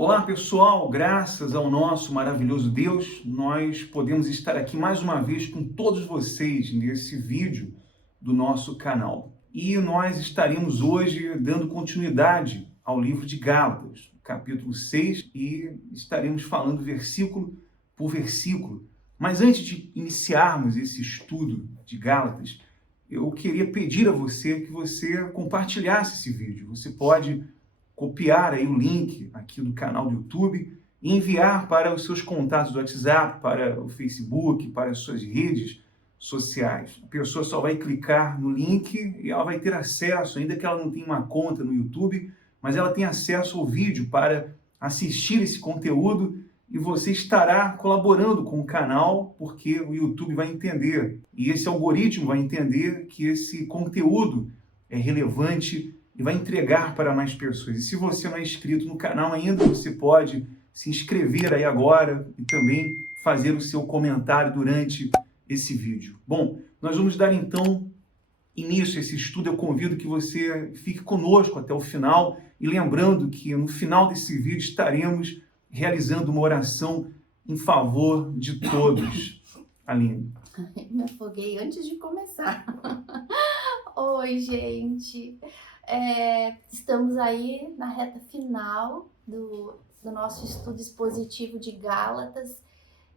Olá pessoal, graças ao nosso maravilhoso Deus, nós podemos estar aqui mais uma vez com todos vocês nesse vídeo do nosso canal. E nós estaremos hoje dando continuidade ao livro de Gálatas, capítulo 6, e estaremos falando versículo por versículo. Mas antes de iniciarmos esse estudo de Gálatas, eu queria pedir a você que você compartilhasse esse vídeo. Você pode copiar aí o link aqui do canal do YouTube e enviar para os seus contatos do WhatsApp, para o Facebook, para as suas redes sociais. A pessoa só vai clicar no link e ela vai ter acesso, ainda que ela não tenha uma conta no YouTube, mas ela tem acesso ao vídeo para assistir esse conteúdo e você estará colaborando com o canal, porque o YouTube vai entender, e esse algoritmo vai entender que esse conteúdo é relevante e vai entregar para mais pessoas. E se você não é inscrito no canal ainda, você pode se inscrever aí agora e também fazer o seu comentário durante esse vídeo. Bom, nós vamos dar então início a esse estudo. Eu convido que você fique conosco até o final e lembrando que no final desse vídeo estaremos realizando uma oração em favor de todos. Aline. Me afoguei antes de começar. Oi, gente. Estamos aí na reta final do nosso estudo expositivo de Gálatas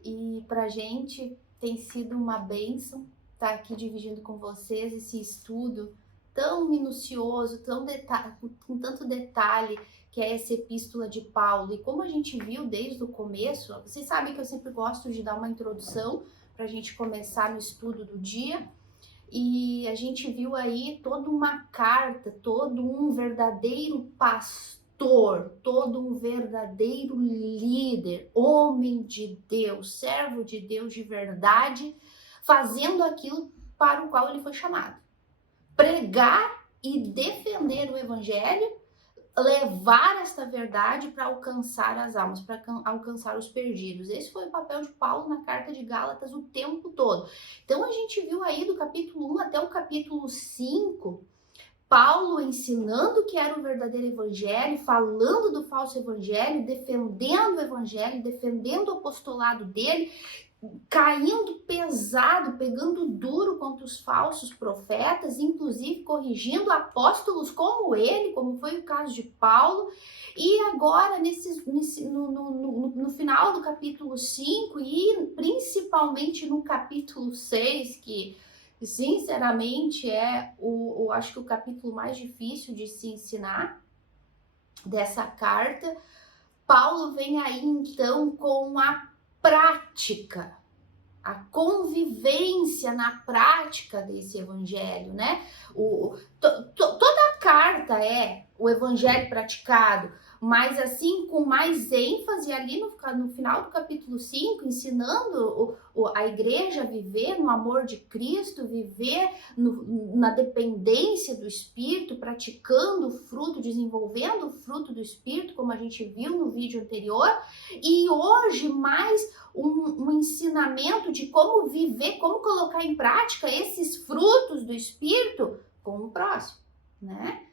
e pra gente tem sido uma bênção estar aqui dividindo com vocês esse estudo tão minucioso, com tanto detalhe que é essa epístola de Paulo. E como a gente viu desde o começo, vocês sabem que eu sempre gosto de dar uma introdução para a gente começar no estudo do dia. E a gente viu aí toda uma carta, todo um verdadeiro pastor, todo um verdadeiro líder, homem de Deus, servo de Deus de verdade, fazendo aquilo para o qual ele foi chamado. Pregar e defender o evangelho, levar esta verdade para alcançar as almas, para alcançar os perdidos. Esse foi o papel de Paulo na carta de Gálatas o tempo todo. Então a gente viu aí do capítulo 1 até o capítulo 5, Paulo ensinando o que era o verdadeiro evangelho, falando do falso evangelho, defendendo o evangelho, defendendo o apostolado dele, caindo pesado, pegando duro contra os falsos profetas, inclusive corrigindo apóstolos como ele, como foi o caso de Paulo. E agora, no final do capítulo 5 e principalmente no capítulo 6, que sinceramente acho que o capítulo mais difícil de se ensinar dessa carta, Paulo vem aí então com a prática, a convivência na prática desse evangelho, né? Toda a carta é o evangelho praticado, mas assim com mais ênfase ali no final do capítulo 5, ensinando a igreja a viver no amor de Cristo, viver na dependência do Espírito, praticando o fruto, desenvolvendo o fruto do Espírito, como a gente viu no vídeo anterior, e hoje mais um ensinamento de como viver, como colocar em prática esses frutos do Espírito com o próximo, né?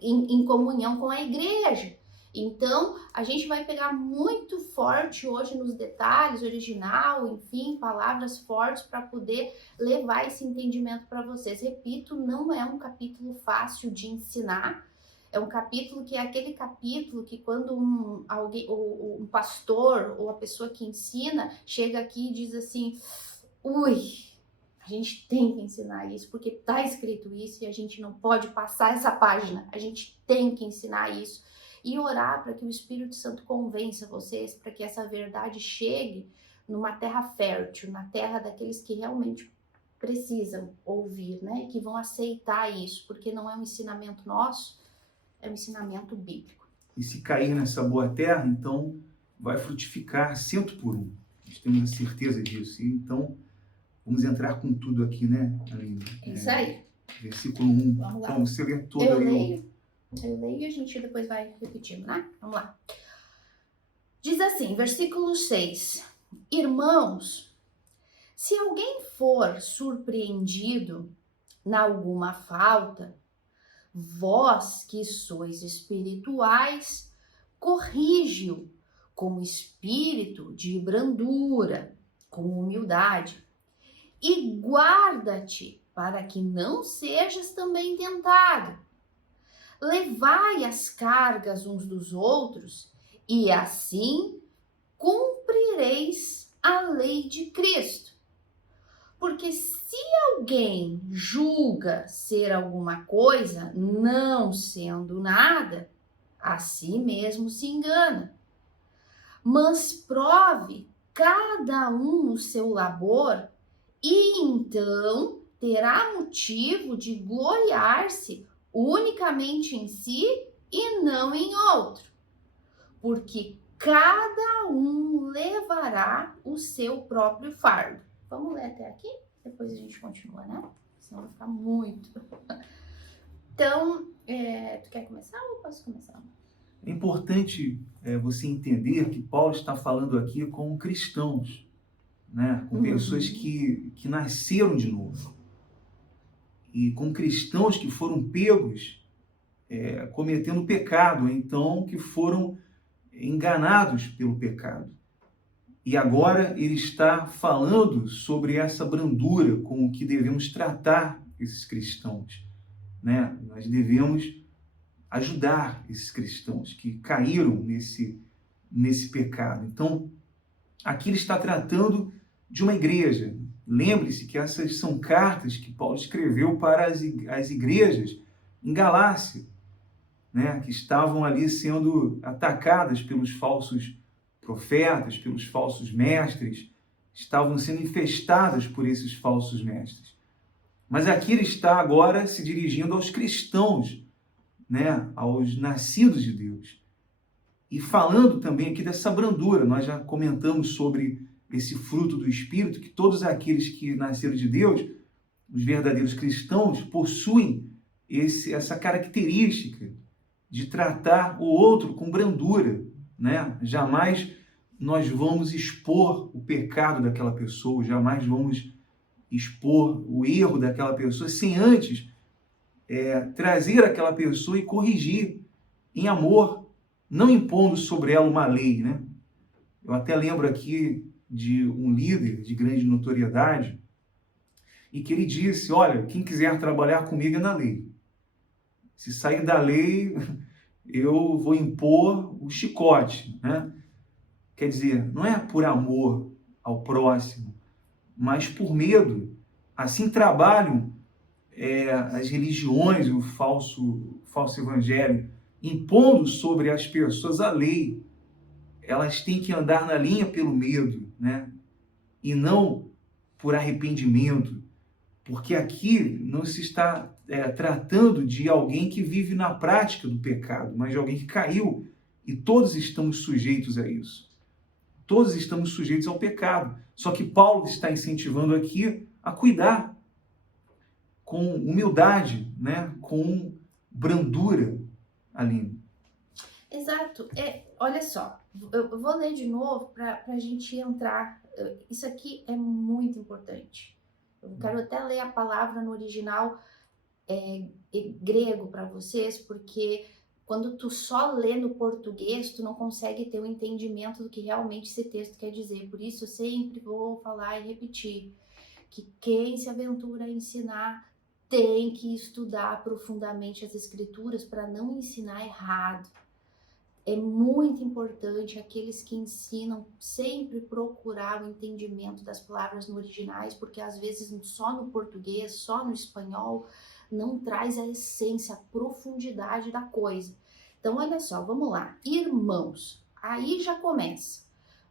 Em comunhão com a igreja. Então, a gente vai pegar muito forte hoje nos detalhes, original, enfim, palavras fortes para poder levar esse entendimento para vocês. Repito, não é um capítulo fácil de ensinar. É um capítulo que é aquele capítulo que quando um pastor ou a pessoa que ensina chega aqui e diz assim, a gente tem que ensinar isso, porque está escrito isso e a gente não pode passar essa página. A gente tem que ensinar isso e orar para que o Espírito Santo convença vocês, para que essa verdade chegue numa terra fértil, na terra daqueles que realmente precisam ouvir, né? Que vão aceitar isso, porque não é um ensinamento nosso, é um ensinamento bíblico. E se cair nessa boa terra, então vai frutificar 100 por 1. Nós temos a certeza disso. E então vamos entrar com tudo aqui, né, Aline? Isso aí. Versículo 1. Vamos lá. Então, você lê todo Eu aí. leio e a gente depois vai repetindo, né? Vamos lá. Diz assim, versículo 6. Irmãos, se alguém for surpreendido na alguma falta, vós que sois espirituais, corrige-o com espírito de brandura, com humildade, e guarda-te para que não sejas também tentado. Levai as cargas uns dos outros, e assim cumprireis a lei de Cristo. Porque se alguém julga ser alguma coisa, não sendo nada, a si mesmo se engana. Mas prove cada um o seu labor, e então terá motivo de gloriar-se unicamente em si e não em outro. Porque cada um levará o seu próprio fardo. Vamos ler até aqui? Depois a gente continua, né? Senão vai ficar muito. Então, tu quer começar ou eu posso começar? É importante você entender que Paulo está falando aqui com cristãos, né? Com pessoas que nasceram de novo. E com cristãos que foram pegos cometendo pecado, então que foram enganados pelo pecado. E agora ele está falando sobre essa brandura com que devemos tratar esses cristãos, né? Nós devemos ajudar esses cristãos que caíram nesse pecado. Então, aqui ele está tratando de uma igreja. Lembre-se que essas são cartas que Paulo escreveu para as igrejas em Galácia, né? Que estavam ali sendo atacadas pelos falsos profetas, pelos falsos mestres, estavam sendo infestadas por esses falsos mestres. Mas aqui ele está agora se dirigindo aos cristãos, né, aos nascidos de Deus. E falando também aqui dessa brandura, nós já comentamos sobre esse fruto do Espírito, que todos aqueles que nasceram de Deus, os verdadeiros cristãos, possuem essa característica de tratar o outro com brandura, né? Jamais nós vamos expor o pecado daquela pessoa, jamais vamos expor o erro daquela pessoa sem antes trazer aquela pessoa e corrigir em amor, não impondo sobre ela uma lei, né? Eu até lembro aqui de um líder de grande notoriedade e que ele disse, olha, quem quiser trabalhar comigo é na lei. Se sair da lei, eu vou impor o chicote, né? Quer dizer, não é por amor ao próximo, mas por medo. Assim trabalham as religiões, o falso evangelho, impondo sobre as pessoas a lei. Elas têm que andar na linha pelo medo, né? E não por arrependimento. Porque aqui não se está tratando de alguém que vive na prática do pecado, mas de alguém que caiu. E todos estamos sujeitos a isso. Todos estamos sujeitos ao pecado. Só que Paulo está incentivando aqui a cuidar com humildade, né? Com brandura, Aline. Exato. Olha só, eu vou ler de novo para a gente entrar. Isso aqui é muito importante. Eu quero até ler a palavra no original grego para vocês, porque quando tu só lê no português, tu não consegue ter o entendimento do que realmente esse texto quer dizer. Por isso eu sempre vou falar e repetir que quem se aventura a ensinar tem que estudar profundamente as escrituras para não ensinar errado. É muito importante aqueles que ensinam sempre procurar o entendimento das palavras no originais, porque às vezes só no português, só no espanhol, não traz a essência, a profundidade da coisa. Então, olha só, vamos lá. Irmãos, aí já começa.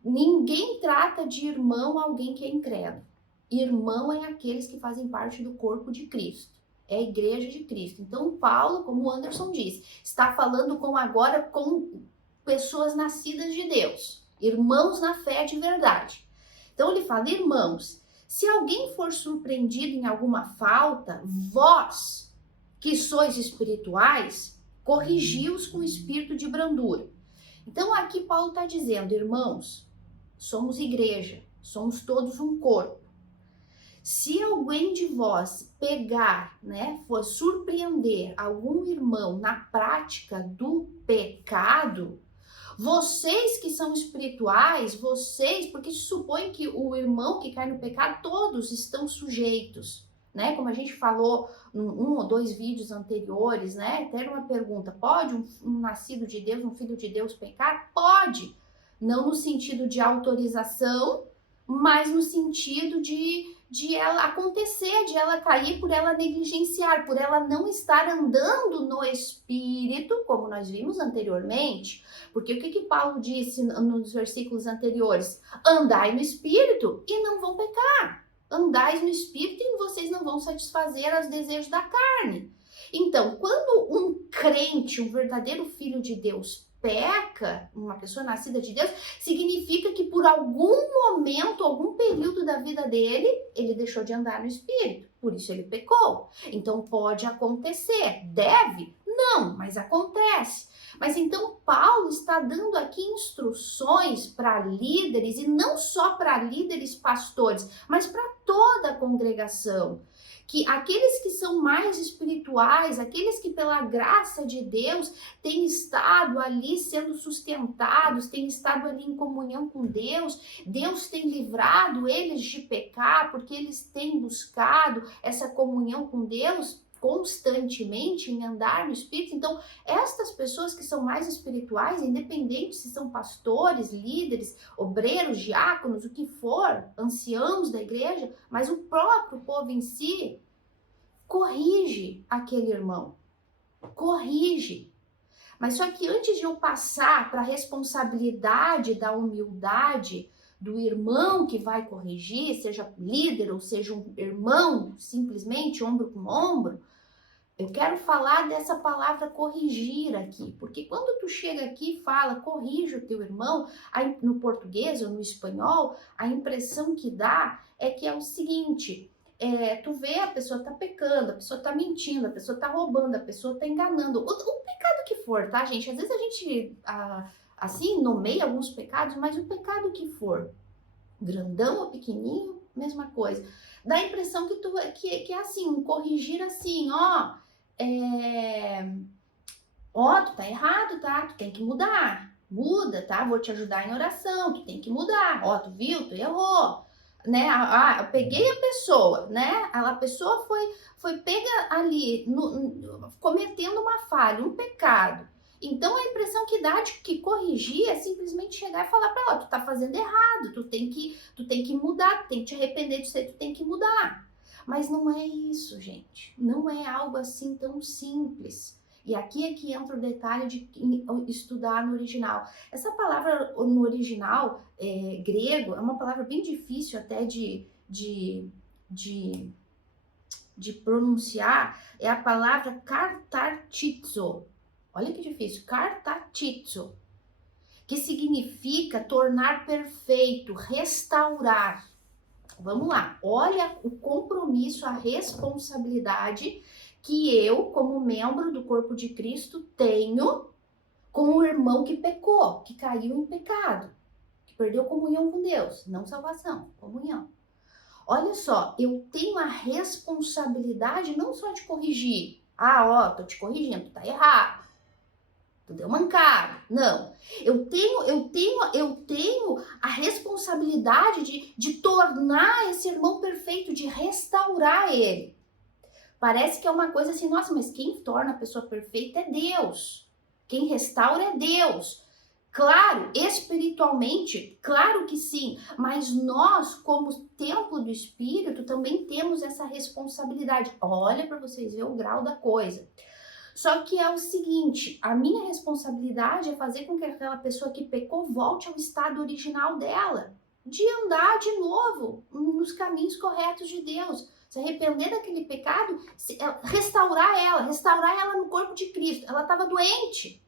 Ninguém trata de irmão alguém que é incrédulo. Irmão é aqueles que fazem parte do corpo de Cristo. É a igreja de Cristo. Então, Paulo, como o Anderson disse, está falando agora com pessoas nascidas de Deus. Irmãos na fé de verdade. Então, ele fala, irmãos, se alguém for surpreendido em alguma falta, vós, que sois espirituais, corrigi-os com espírito de brandura. Então, aqui Paulo está dizendo, irmãos, somos igreja, somos todos um corpo. Se alguém de vós pegar, for surpreender algum irmão na prática do pecado, Vocês que são espirituais, vocês, porque se supõe que o irmão que cai no pecado, todos estão sujeitos, né? Como a gente falou um ou dois vídeos anteriores, né? Ter uma pergunta: pode um nascido de Deus, um filho de Deus pecar? Pode. Não no sentido de autorização, mas no sentido de ela acontecer, de ela cair por ela negligenciar, por ela não estar andando no Espírito, como nós vimos anteriormente. Porque o que Paulo disse nos versículos anteriores? Andai no Espírito e não vão pecar. Andais no Espírito e vocês não vão satisfazer os desejos da carne. Então, quando um crente, um verdadeiro filho de Deus, peca, uma pessoa nascida de Deus, significa que por algum momento, algum período da vida dele, ele deixou de andar no Espírito. Por isso ele pecou. Então pode acontecer. Deve? Não, mas acontece. Mas então Paulo está dando aqui instruções para líderes, e não só para líderes pastores, mas para toda a congregação. Que aqueles que são mais espirituais, aqueles que pela graça de Deus têm estado ali sendo sustentados, têm estado ali em comunhão com Deus, Deus tem livrado eles de pecar, porque eles têm buscado essa comunhão com Deus constantemente, em andar no Espírito. Então, estas pessoas que são mais espirituais, independente se são pastores, líderes, obreiros, diáconos, o que for, anciãos da igreja, mas o próprio povo em si, corrige aquele irmão, corrige. Mas só que antes de eu passar para a responsabilidade da humildade do irmão que vai corrigir, seja líder ou seja um irmão, simplesmente ombro com ombro, eu quero falar dessa palavra corrigir aqui, porque quando tu chega aqui e fala corrige o teu irmão, aí no português ou no espanhol, a impressão que dá é que é o seguinte: tu vê a pessoa tá pecando, a pessoa tá mentindo, a pessoa tá roubando, a pessoa tá enganando, o pecado que for, tá, gente? Às vezes a gente, assim, nomeia alguns pecados, mas o pecado que for, grandão ou pequenininho, mesma coisa. Dá a impressão que é assim, um corrigir assim, tu tá errado, tá? Tu tem que mudar. Muda, tá? Vou te ajudar em oração, tu tem que mudar. Tu viu? Tu errou. Né? Eu peguei a pessoa, né? A pessoa foi pega ali, cometendo uma falha, um pecado. Então, a impressão que dá de que corrigir é simplesmente chegar e falar para ela: tu tá fazendo errado, tu tem que mudar, tu tem que te arrepender disso aí, tu tem que mudar. Mas não é isso, gente. Não é algo assim tão simples. E aqui é que entra o detalhe de estudar no original. Essa palavra no original grego é uma palavra bem difícil até de pronunciar. É a palavra kartartizo. Olha que difícil, kartartizo, que significa tornar perfeito, restaurar. Vamos lá, olha o compromisso, a responsabilidade que eu, como membro do corpo de Cristo, tenho com o irmão que pecou, que caiu em pecado, que perdeu comunhão com Deus, não salvação, comunhão. Olha só, eu tenho a responsabilidade não só de corrigir. Tô te corrigindo, tu tá errado. Tu deu mancado. Não. Eu tenho a responsabilidade de tornar esse irmão perfeito, de restaurar ele. Parece que é uma coisa assim, nossa, mas quem torna a pessoa perfeita é Deus. Quem restaura é Deus. Claro, espiritualmente, claro que sim, mas nós, como templo do Espírito, também temos essa responsabilidade. Olha para vocês verem o grau da coisa. Só que é o seguinte, a minha responsabilidade é fazer com que aquela pessoa que pecou volte ao estado original dela, de andar de novo nos caminhos corretos de Deus, se arrepender daquele pecado, restaurar ela no corpo de Cristo. Ela estava doente,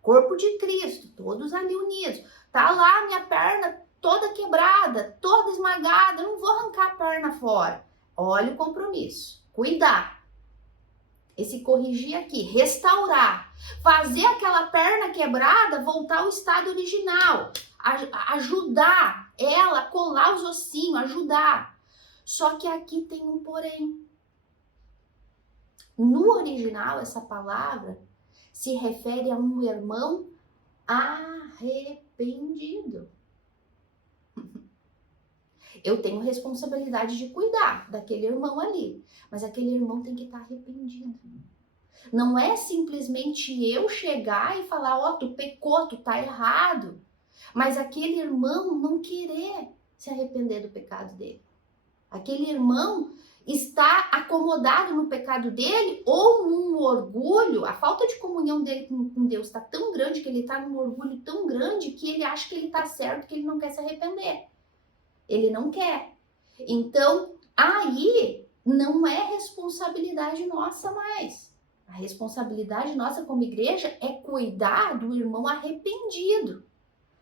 corpo de Cristo, todos ali unidos. Tá lá minha perna toda quebrada, toda esmagada, eu não vou arrancar a perna fora. Olha o compromisso, cuidar. Esse corrigir aqui, restaurar, fazer aquela perna quebrada voltar ao estado original, ajudar ela a colar os ossinhos, ajudar. Só que aqui tem um porém. No original, essa palavra se refere a um irmão arrependido. Eu tenho responsabilidade de cuidar daquele irmão ali, mas aquele irmão tem que estar arrependido. Não é simplesmente eu chegar e falar, ó, tu pecou, tu tá errado, mas aquele irmão não querer se arrepender do pecado dele. Aquele irmão está acomodado no pecado dele ou num orgulho, a falta de comunhão dele com Deus está tão grande, que ele está num orgulho tão grande, que ele acha que ele está certo, que ele não quer se arrepender. Ele não quer. Então, aí não é responsabilidade nossa mais. A responsabilidade nossa como igreja é cuidar do irmão arrependido.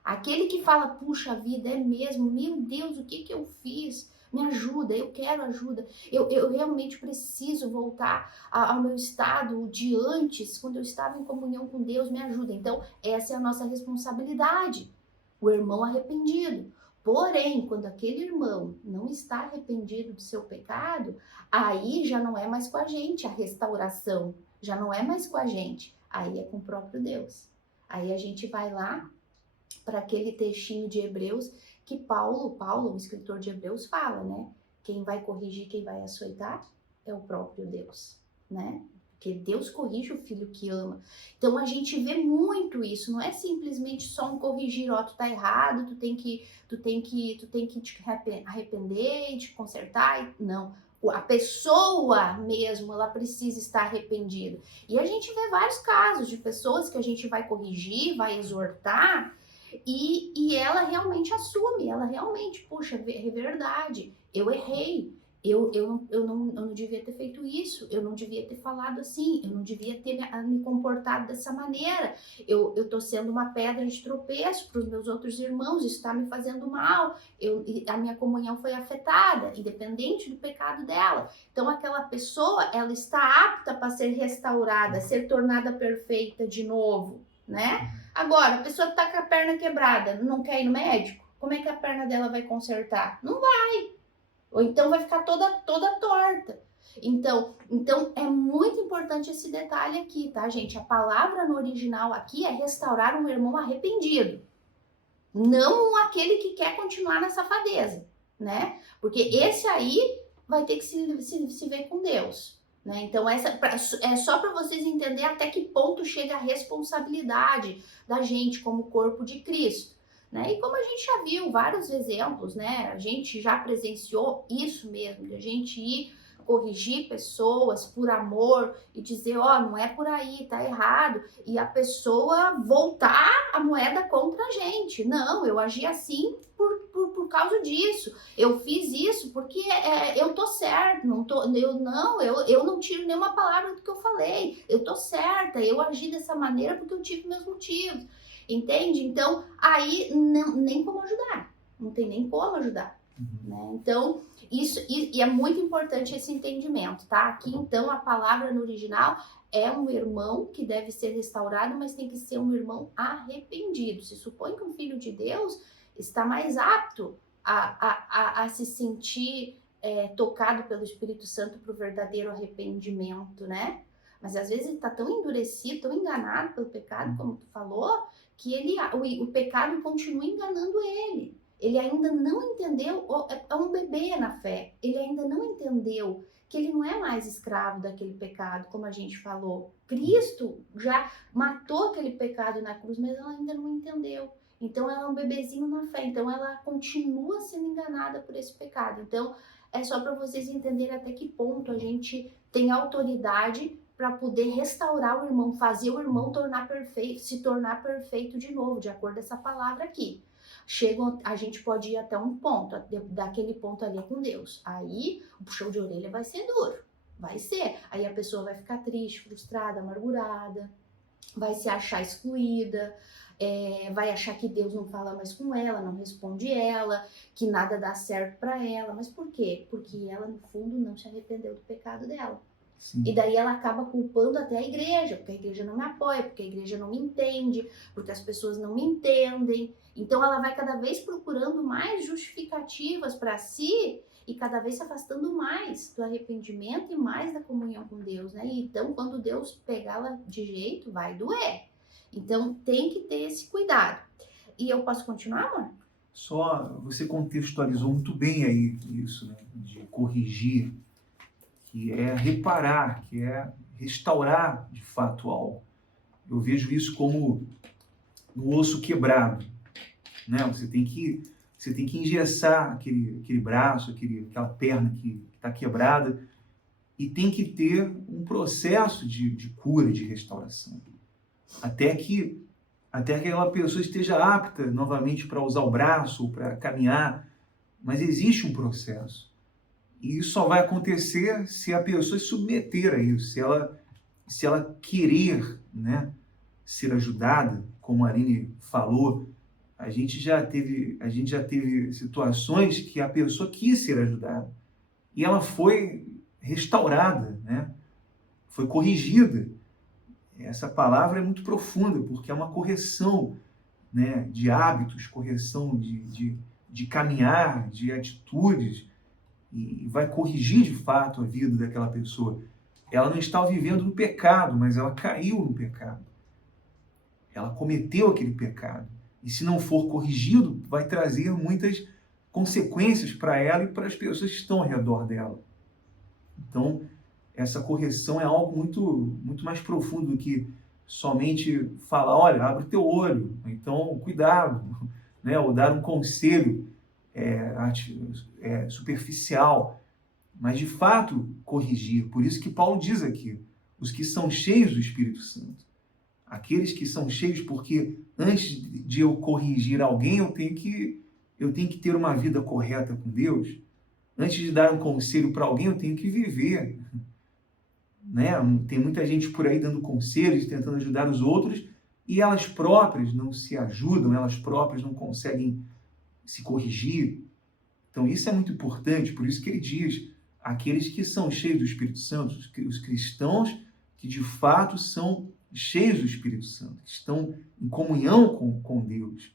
Aquele que fala, puxa vida, é mesmo, meu Deus, o que eu fiz? Me ajuda, eu quero ajuda. Eu realmente preciso voltar ao meu estado de antes, quando eu estava em comunhão com Deus, me ajuda. Então, essa é a nossa responsabilidade, o irmão arrependido. Porém, quando aquele irmão não está arrependido do seu pecado, aí já não é mais com a gente a restauração, já não é mais com a gente, aí é com o próprio Deus. Aí a gente vai lá para aquele textinho de Hebreus que Paulo, o escritor de Hebreus, fala, né? Quem vai corrigir, quem vai açoitar é o próprio Deus, né? Porque Deus corrige o filho que ama. Então a gente vê muito isso, não é simplesmente só um corrigir, ó, tu tá errado, tu tem que te arrepender e te consertar, não. A pessoa mesmo, ela precisa estar arrependida. E a gente vê vários casos de pessoas que a gente vai corrigir, vai exortar, e ela realmente assume, ela realmente, puxa, é verdade, eu errei, eu não devia ter feito isso, eu não devia ter falado assim, eu não devia ter me comportado dessa maneira, eu tô sendo uma pedra de tropeço para os meus outros irmãos, isso está me fazendo mal, a minha comunhão foi afetada, independente do pecado dela. Então aquela pessoa, ela está apta para ser restaurada, ser tornada perfeita de novo, né? Agora, a pessoa que tá com a perna quebrada, não quer ir no médico? Como é que a perna dela vai consertar? Não vai. Ou então vai ficar toda torta. Então é muito importante esse detalhe aqui, tá, gente? A palavra no original aqui é restaurar um irmão arrependido. Não aquele que quer continuar na safadeza, né? Porque esse aí vai ter que se ver com Deus. Né? Então, é só para vocês entenderem até que ponto chega a responsabilidade da gente como corpo de Cristo. Né? E como a gente já viu vários exemplos, né? A gente já presenciou isso mesmo, de a gente ir corrigir pessoas por amor e dizer, ó, não é por aí, tá errado, e a pessoa voltar a moeda contra a gente. Não, eu agi assim por causa disso. Eu fiz isso porque eu tô certo, eu não tiro nenhuma palavra do que eu falei. Eu tô certa, eu agi dessa maneira porque eu tive meus motivos. Entende? Então, aí nem como ajudar. Não tem nem como ajudar. Né? Então, isso e é muito importante esse entendimento, tá? Aqui, então, a palavra no original é um irmão que deve ser restaurado, mas tem que ser um irmão arrependido. Se supõe que um filho de Deus está mais apto a se sentir tocado pelo Espírito Santo para o verdadeiro arrependimento, né? Mas às vezes ele está tão endurecido, tão enganado pelo pecado, como tu falou, que o pecado continua enganando ele. Ele ainda não entendeu, é um bebê na fé, ele ainda não entendeu que ele não é mais escravo daquele pecado, como a gente falou. Cristo já matou aquele pecado na cruz, mas ela ainda não entendeu. Então ela é um bebezinho na fé, então ela continua sendo enganada por esse pecado. Então é só para vocês entenderem até que ponto a gente tem autoridade para poder restaurar o irmão, fazer o irmão se tornar perfeito de novo, de acordo com essa palavra aqui. A gente pode ir até um ponto, daquele ponto ali com Deus. Aí o puxão de orelha vai ser duro, vai ser. Aí a pessoa vai ficar triste, frustrada, amargurada, vai se achar excluída, vai achar que Deus não fala mais com ela, não responde ela, que nada dá certo para ela. Mas por quê? Porque ela, no fundo, não se arrependeu do pecado dela. Sim. E daí ela acaba culpando até a igreja, porque a igreja não me apoia, porque a igreja não me entende, porque as pessoas não me entendem. Então ela vai cada vez procurando mais justificativas para si e cada vez se afastando mais do arrependimento e mais da comunhão com Deus, né? E então quando Deus pegá-la de jeito, vai doer. Então, tem que ter esse cuidado. E eu posso continuar, amor? Só você contextualizou muito bem aí isso, né? De corrigir, que é reparar, que é restaurar de fato algo. Eu vejo isso como um osso quebrado, né? Você tem que engessar aquele braço, aquela perna que está quebrada, e tem que ter um processo de cura, de restauração, até que aquela pessoa esteja apta novamente para usar o braço, para caminhar, mas existe um processo. E isso só vai acontecer se a pessoa se submeter a isso, se ela querer, né, ser ajudada, como a Aline falou. A gente já teve situações que a pessoa quis ser ajudada e ela foi restaurada, né? Foi corrigida. Essa palavra é muito profunda, porque é uma correção, né, de hábitos, correção de caminhar, de atitudes, e vai corrigir de fato a vida daquela pessoa. Ela não está vivendo no pecado, mas ela caiu no pecado. Ela cometeu aquele pecado. E se não for corrigido, vai trazer muitas consequências para ela e para as pessoas que estão ao redor dela. Então, essa correção é algo muito mais profundo do que somente falar, olha, abre o teu olho, então cuidado, né? Ou dar um conselho superficial, mas de fato corrigir. Por isso que Paulo diz aqui, os que são cheios do Espírito Santo. Aqueles que são cheios, porque antes de eu corrigir alguém, eu tenho que ter uma vida correta com Deus. Antes de dar um conselho para alguém, eu tenho que viver. Né? Tem muita gente por aí dando conselhos, tentando ajudar os outros, e elas próprias não se ajudam, elas próprias não conseguem se corrigir. Então isso é muito importante, por isso que ele diz, aqueles que são cheios do Espírito Santo, os cristãos que de fato são cheios do Espírito Santo, que estão em comunhão com Deus,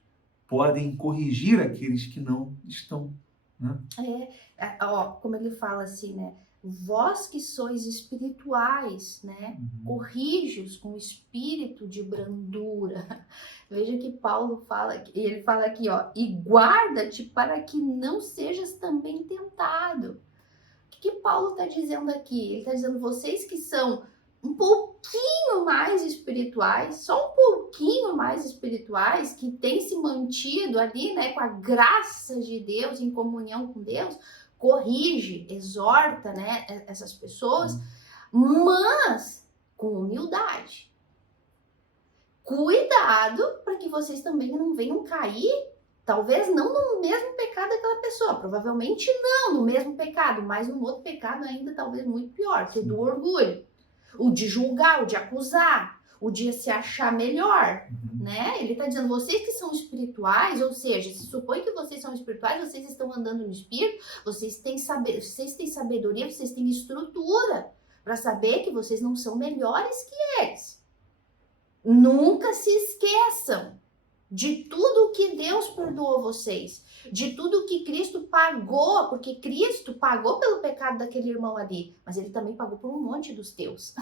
podem corrigir aqueles que não estão. Né? Como ele fala assim, né? Vós que sois espirituais, né? Corrige-os com espírito de brandura. Veja que Paulo fala, ele fala aqui, ó, e guarda-te para que não sejas também tentado. O que Paulo está dizendo aqui? Ele está dizendo, vocês que são um pouquinho mais espirituais, só um pouquinho mais espirituais, que têm se mantido ali, né, com a graça de Deus, em comunhão com Deus, corrige, exorta, né, essas pessoas, mas com humildade. Cuidado para que vocês também não venham cair, talvez não no mesmo pecado daquela pessoa, provavelmente não no mesmo pecado, mas num outro pecado ainda talvez muito pior, que é do orgulho. O de julgar, o de acusar, o de se achar melhor, né? Ele está dizendo, vocês que são espirituais, ou seja, se supõe que vocês são espirituais, vocês estão andando no Espírito, vocês têm sabedoria, vocês têm estrutura para saber que vocês não são melhores que eles. Nunca se esqueçam de tudo que Deus perdoou vocês, de tudo que Cristo pagou, porque Cristo pagou pelo pecado daquele irmão ali, mas ele também pagou por um monte dos teus.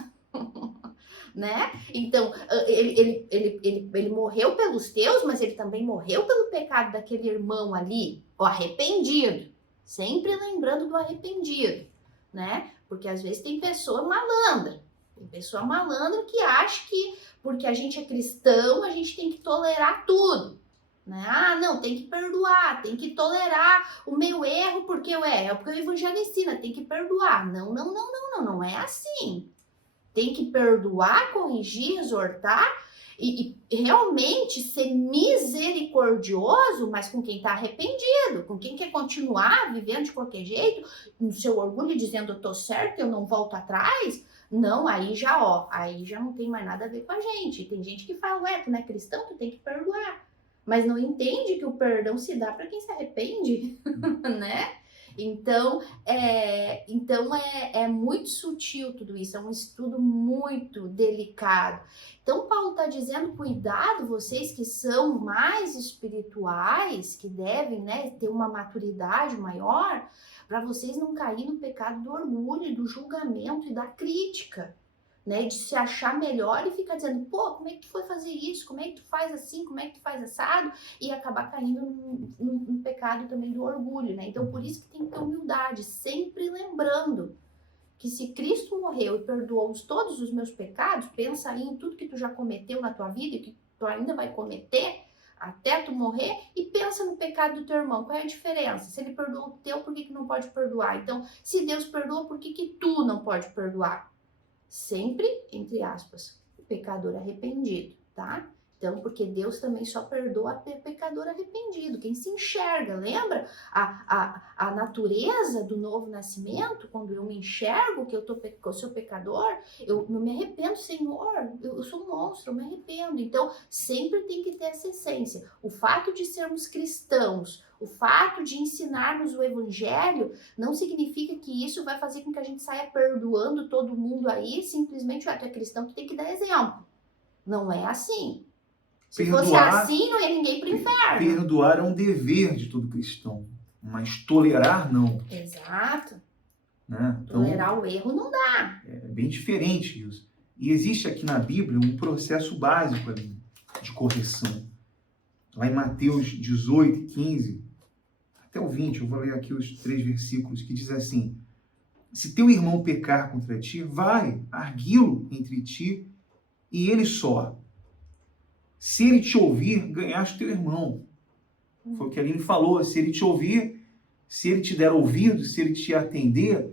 Né? Então, ele morreu pelos teus, mas ele também morreu pelo pecado daquele irmão ali, o arrependido. Sempre lembrando do arrependido, né? Porque às vezes tem pessoa malandra que acha que porque a gente é cristão, a gente tem que tolerar tudo. Né? Ah, não, tem que perdoar, tem que tolerar o meu erro, porque porque o evangelho ensina, tem que perdoar. Não é assim. Tem que perdoar, corrigir, exortar e realmente ser misericordioso, mas com quem está arrependido, com quem quer continuar vivendo de qualquer jeito, no seu orgulho, dizendo eu tô certo, eu não volto atrás. Não, aí já não tem mais nada a ver com a gente. Tem gente que fala, tu não é cristão, tu tem que perdoar. Mas não entende que o perdão se dá para quem se arrepende, né? Então é muito sutil tudo isso, é um estudo muito delicado. Então Paulo está dizendo, cuidado, vocês que são mais espirituais, que devem, né, ter uma maturidade maior, para vocês não caírem no pecado do orgulho, do julgamento e da crítica. né, de se achar melhor e ficar dizendo, pô, como é que tu foi fazer isso? Como é que tu faz assim? Como é que tu faz assado? E acabar caindo num pecado também do orgulho, né? Então, por isso que tem que ter humildade, sempre lembrando que se Cristo morreu e perdoou todos os meus pecados, pensa aí em tudo que tu já cometeu na tua vida e que tu ainda vai cometer até tu morrer, e pensa no pecado do teu irmão. Qual é a diferença? Se ele perdoou o teu, por que não pode perdoar? Então, se Deus perdoa, por que tu não pode perdoar? Sempre, entre aspas, o pecador arrependido, tá? Então, porque Deus também só perdoa pecador arrependido, quem se enxerga, lembra? A natureza do novo nascimento, quando eu me enxergo que eu sou pecador, eu não me arrependo, Senhor, eu sou um monstro, eu me arrependo. Então, sempre tem que ter essa essência. O fato de sermos cristãos, o fato de ensinarmos o evangelho, não significa que isso vai fazer com que a gente saia perdoando todo mundo aí, simplesmente, tu é cristão, tu tem que dar exemplo. Não é assim. Se fosse assim, não ia ninguém para o inferno. Perdoar é um dever de todo cristão, mas tolerar não. Exato. Né? Então, tolerar o erro não dá. É bem diferente isso. E existe aqui na Bíblia um processo básico ali de correção. Lá em Mateus 18, 15, até o 20, eu vou ler aqui os 3 versículos, que diz assim: se teu irmão pecar contra ti, vai, arguí-lo entre ti e ele só. Se ele te ouvir, ganhaste teu irmão. Foi o que a Aline falou. Se ele te ouvir, se ele te der ouvido, se ele te atender,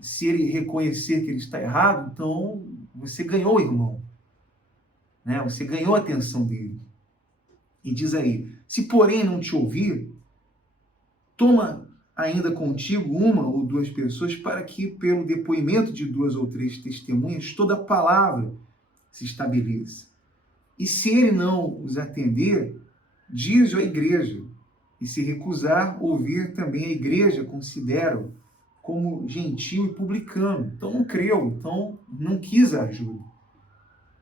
se ele reconhecer que ele está errado, então você ganhou o irmão. Né? Você ganhou a atenção dele. E diz aí, se porém não te ouvir, toma ainda contigo 1 ou 2 pessoas, para que pelo depoimento de 2 ou 3 testemunhas, toda palavra se estabeleça. E se ele não os atender, diz-o à igreja. E se recusar ouvir, também a igreja considera-o como gentil e publicano. Então não creu, então não quis a ajuda.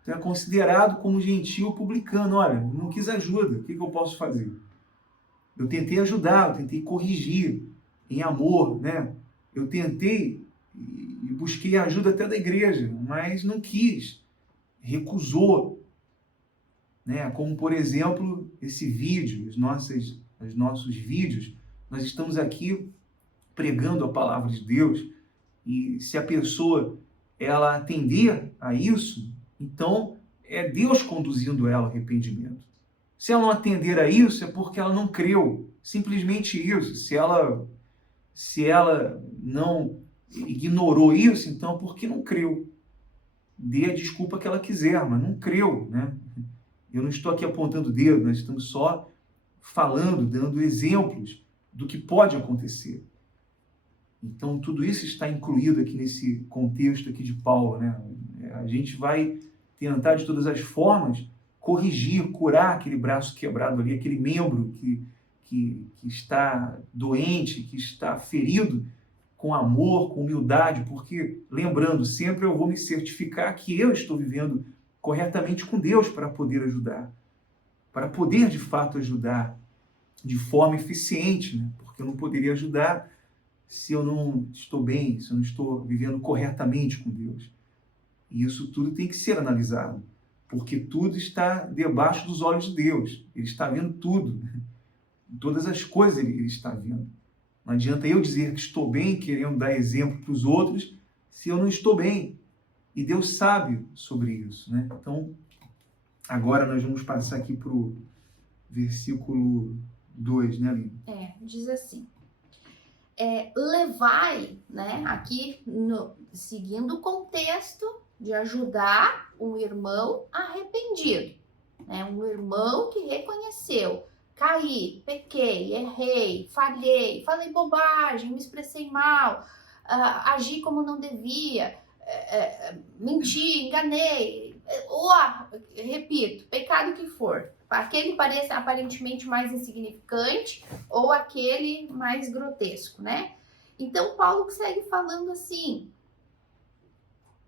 Então é considerado como gentil e publicano. Olha, não quis ajuda, o que eu posso fazer? Eu tentei ajudar, eu tentei corrigir em amor, né? Eu tentei e busquei ajuda até da igreja, mas não quis, recusou. Né? Como, por exemplo, esse vídeo, os nossos vídeos, nós estamos aqui pregando a palavra de Deus, e se a pessoa ela atender a isso, então é Deus conduzindo ela ao arrependimento. Se ela não atender a isso, é porque ela não creu. Simplesmente isso. Se ela não ignorou isso, então é porque não creu. Dê a desculpa que ela quiser, mas não creu, né? Eu não estou aqui apontando o dedo, nós estamos só falando, dando exemplos do que pode acontecer. Então, tudo isso está incluído aqui nesse contexto aqui de Paulo, né? A gente vai tentar, de todas as formas, corrigir, curar aquele braço quebrado ali, aquele membro que está doente, que está ferido, com amor, com humildade, porque, lembrando, sempre eu vou me certificar que eu estou vivendo corretamente com Deus para poder ajudar, para poder, de fato, ajudar de forma eficiente, né? Porque eu não poderia ajudar se eu não estou bem, se eu não estou vivendo corretamente com Deus. E isso tudo tem que ser analisado, porque tudo está debaixo dos olhos de Deus. Ele está vendo tudo. Todas as coisas ele está vendo. Não adianta eu dizer que estou bem, querendo dar exemplo para os outros, se eu não estou bem. E Deus sabe sobre isso, né? Então, agora nós vamos passar aqui para o versículo 2, né, Aline? Diz assim: levai, né, aqui seguindo o contexto de ajudar um irmão arrependido, né, um irmão que reconheceu, caí, pequei, errei, falhei, falei bobagem, me expressei mal, agi como não devia, menti, enganei, repito, pecado que for, aquele pareça aparentemente mais insignificante ou aquele mais grotesco, né? Então Paulo segue falando assim: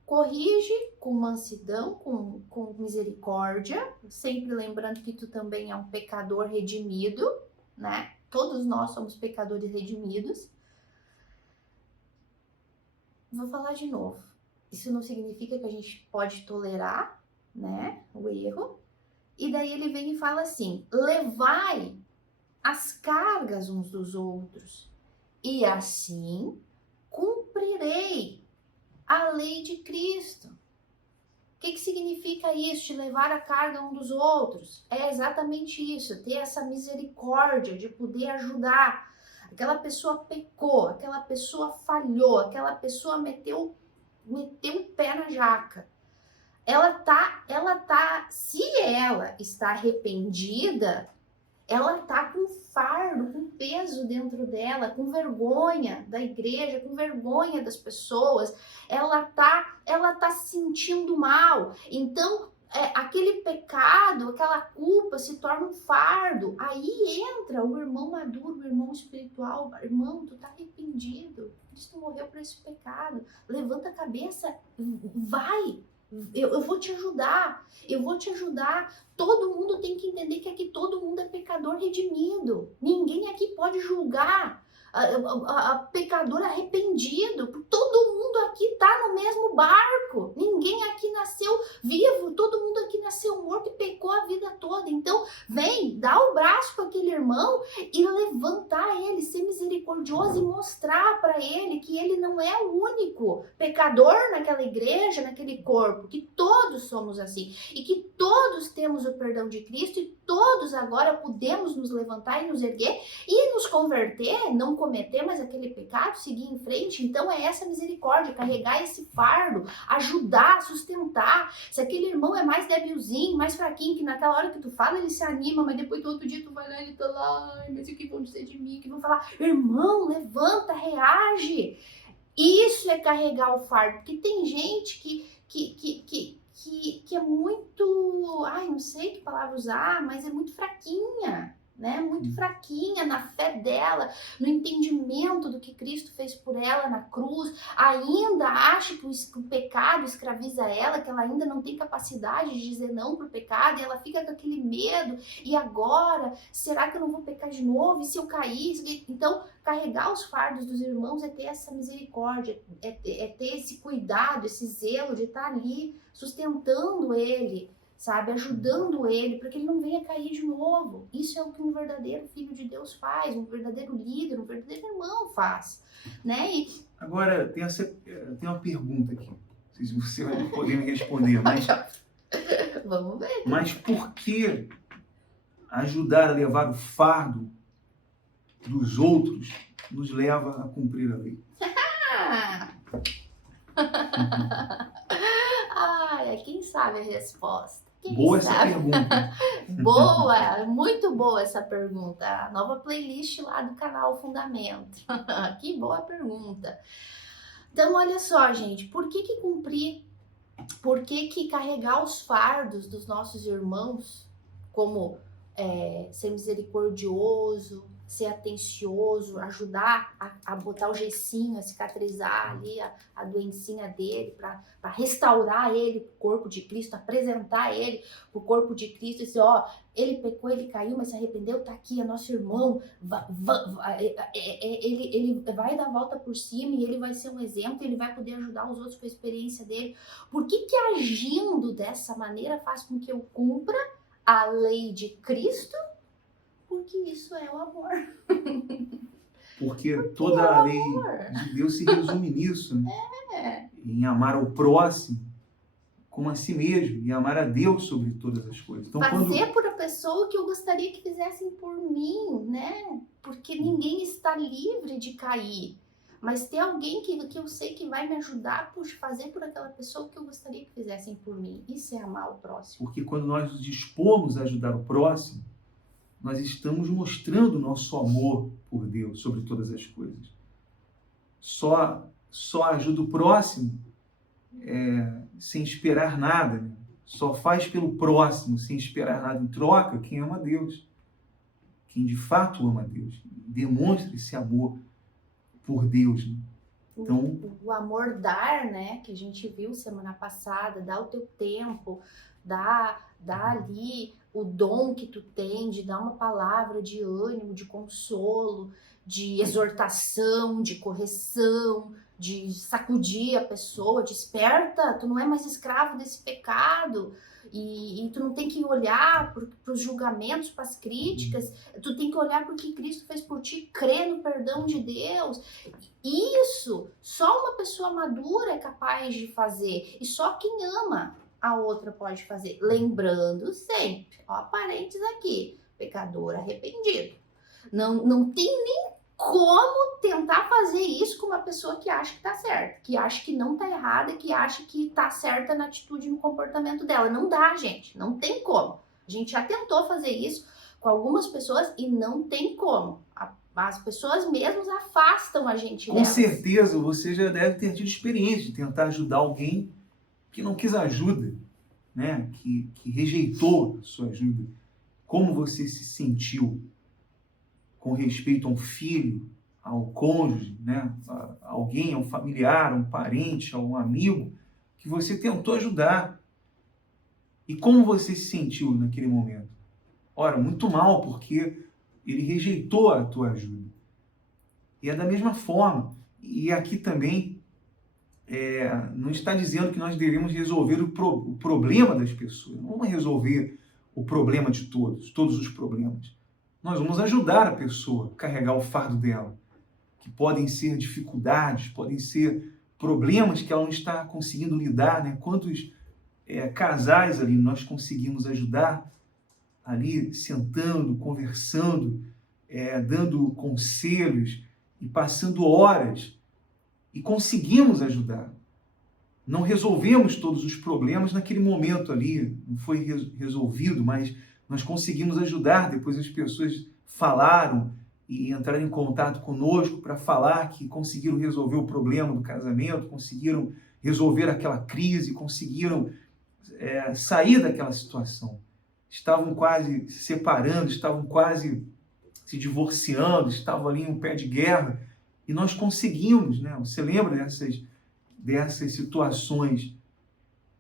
corrige com mansidão, com misericórdia, sempre lembrando que tu também é um pecador redimido, né? Todos nós somos pecadores redimidos. Vou falar de novo. isso não significa que a gente pode tolerar, né, o erro. E daí ele vem e fala assim: levai as cargas uns dos outros, e assim cumprirei a lei de Cristo. O que significa isso, de levar a carga um dos outros? É exatamente isso, ter essa misericórdia de poder ajudar. Aquela pessoa pecou, aquela pessoa falhou, aquela pessoa meteu o pé na jaca. Se ela está arrependida, ela tá com fardo, com peso dentro dela, com vergonha da igreja, com vergonha das pessoas, ela tá se sentindo mal. Então, aquele pecado, aquela culpa se torna um fardo. Aí entra o irmão maduro, o irmão espiritual. Irmão, tu tá arrependido, Cristo morreu por esse pecado, levanta a cabeça, vai. Eu vou te ajudar, Todo mundo tem que entender que aqui todo mundo é pecador redimido. Ninguém aqui pode julgar a pecador arrependido. Todo mundo aqui está no mesmo barco. Ninguém aqui nasceu vivo, todo mundo aqui nasceu morto e pecou a vida toda. Então, vem, dá o braço para aquele irmão e levantar ele, ser misericordioso e mostrar para ele que ele não é o único pecador naquela igreja, naquele corpo, que todos somos assim e que todos temos o perdão de Cristo e todos agora podemos nos levantar e nos erguer e nos converter, não cometer mais aquele pecado, seguir em frente. Então é essa misericórdia, carregar esse fardo, ajudar, sustentar. Se aquele irmão é mais débilzinho, mais fraquinho, que naquela hora que tu fala ele se anima, mas depois do outro dia tu vai lá e ele tá lá, ai, mas o que vão dizer de mim? Que vão falar, irmão, levanta, reage. Isso é carregar o fardo, porque tem gente que é muito, ai, não sei que palavra usar, mas é muito fraquinha, né? Muito fraquinha na fé dela, no entendimento do que Cristo fez por ela na cruz, ainda acha que o pecado escraviza ela, que ela ainda não tem capacidade de dizer não pro pecado, e ela fica com aquele medo, e agora, será que eu não vou pecar de novo? E se eu cair? Então, carregar os fardos dos irmãos é ter essa misericórdia, é ter esse cuidado, esse zelo de estar ali sustentando ele, sabe, ajudando ele, para que ele não venha cair de novo. Isso é o que um verdadeiro filho de Deus faz, um verdadeiro líder, um verdadeiro irmão faz, né? Agora, tem uma pergunta aqui, não sei se você vai poder me responder, mas... Vamos ver. Mas por que ajudar a levar o fardo dos outros nos leva a cumprir a lei? Ai, quem sabe a resposta? Boa essa pergunta. Boa, muito boa essa pergunta. Nova playlist lá do canal Fundamento. Que boa pergunta. Então, olha só, gente, por que cumprir? Por que carregar os fardos dos nossos irmãos, como ser misericordioso, ser atencioso, ajudar a botar o gessinho, a cicatrizar ali a doencinha dele, para restaurar ele pro corpo de Cristo, apresentar ele pro corpo de Cristo, e dizer, ó, ele pecou, ele caiu, mas se arrependeu, tá aqui, é nosso irmão, ele vai dar a volta por cima e ele vai ser um exemplo, ele vai poder ajudar os outros com a experiência dele. Por que agindo dessa maneira faz com que eu cumpra a lei de Cristo? Porque isso é o amor. Porque toda a lei de Deus se resume nisso, né? Em amar o próximo como a si mesmo e amar a Deus sobre todas as coisas. Então, fazer por a pessoa que eu gostaria que fizessem por mim, né? Porque ninguém está livre de cair. Mas tem alguém que eu sei que vai me ajudar por fazer por aquela pessoa que eu gostaria que fizessem por mim. Isso é amar o próximo. Porque quando nós nos dispomos a ajudar o próximo, nós estamos mostrando o nosso amor por Deus sobre todas as coisas. Só ajuda o próximo sem esperar nada, né? Só faz pelo próximo sem esperar nada em troca quem ama Deus. Quem de fato ama Deus. Demonstra esse amor por Deus, né? Então, o amor dar, né, que a gente viu semana passada, dá o teu tempo, dá ali o dom que tu tem de dar uma palavra de ânimo, de consolo, de exortação, de correção, de sacudir a pessoa, desperta, tu não é mais escravo desse pecado, e tu não tem que olhar para os julgamentos, para as críticas, tu tem que olhar para o que Cristo fez por ti, crer no perdão de Deus. Isso só uma pessoa madura é capaz de fazer, e só quem ama a outra pode fazer, lembrando sempre, ó, parênteses aqui, pecador arrependido. Não tem nem como tentar fazer isso com uma pessoa que acha que tá certa, que acha que não tá errada, que acha que tá certa na atitude e no comportamento dela. Não dá, gente, não tem como. A gente já tentou fazer isso com algumas pessoas e não tem como. As pessoas mesmas afastam a gente delas. Com certeza, você já deve ter tido experiência de tentar ajudar alguém que não quis ajuda, né? Que rejeitou a sua ajuda. Como você se sentiu com respeito a um filho, ao cônjuge, né? A alguém, a um familiar, a um parente, a um amigo que você tentou ajudar? E como você se sentiu naquele momento? Ora, muito mal, porque ele rejeitou a tua ajuda. E é da mesma forma. E aqui também não está dizendo que nós devemos resolver o problema das pessoas. Não vamos resolver o problema de todos os problemas. Nós vamos ajudar a pessoa a carregar o fardo dela, que podem ser dificuldades, podem ser problemas que ela não está conseguindo lidar, né? Quantos casais ali nós conseguimos ajudar, ali sentando, conversando, dando conselhos e passando horas, e conseguimos ajudar. Não resolvemos todos os problemas naquele momento ali, não foi resolvido, mas nós conseguimos ajudar. Depois as pessoas falaram e entraram em contato conosco para falar que conseguiram resolver o problema do casamento, conseguiram resolver aquela crise, conseguiram sair daquela situação. Estavam quase se separando, estavam quase se divorciando, estavam ali em um pé de guerra, e nós conseguimos, né? Você lembra dessas situações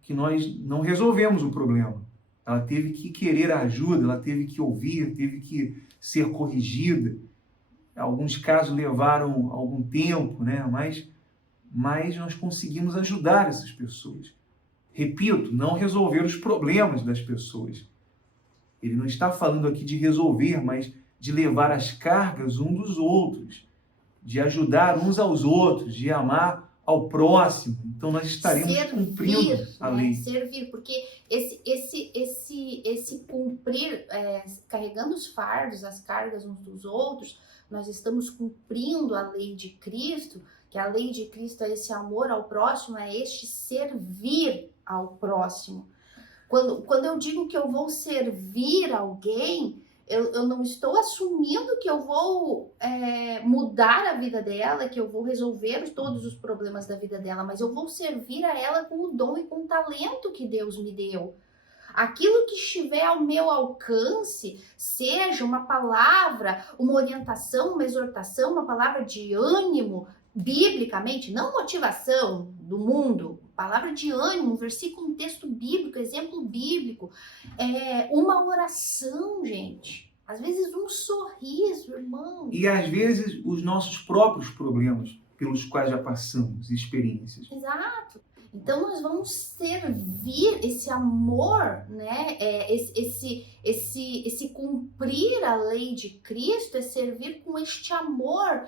que nós não resolvemos o problema? Ela teve que querer a ajuda, ela teve que ouvir, teve que ser corrigida. Alguns casos levaram algum tempo, né? Mas nós conseguimos ajudar essas pessoas. Repito, não resolver os problemas das pessoas. Ele não está falando aqui de resolver, mas de levar as cargas um dos outros, de ajudar uns aos outros, de amar ao próximo. Então nós estaremos cumprindo a lei. Servir, porque esse cumprir, carregando os fardos, as cargas uns dos outros, nós estamos cumprindo a lei de Cristo, que a lei de Cristo é esse amor ao próximo, é este servir ao próximo. Quando eu digo que eu vou servir alguém, eu não estou assumindo que eu vou mudar a vida dela, que eu vou resolver todos os problemas da vida dela, mas eu vou servir a ela com o dom e com o talento que Deus me deu. Aquilo que estiver ao meu alcance, seja uma palavra, uma orientação, uma exortação, uma palavra de ânimo, biblicamente, não motivação do mundo, palavra de ânimo, um versículo, um texto bíblico, exemplo bíblico, uma oração, gente. Às vezes um sorriso, irmão. E às vezes os nossos próprios problemas pelos quais já passamos, experiências. Exato. Então nós vamos servir esse amor, né? Esse cumprir a lei de Cristo é servir com este amor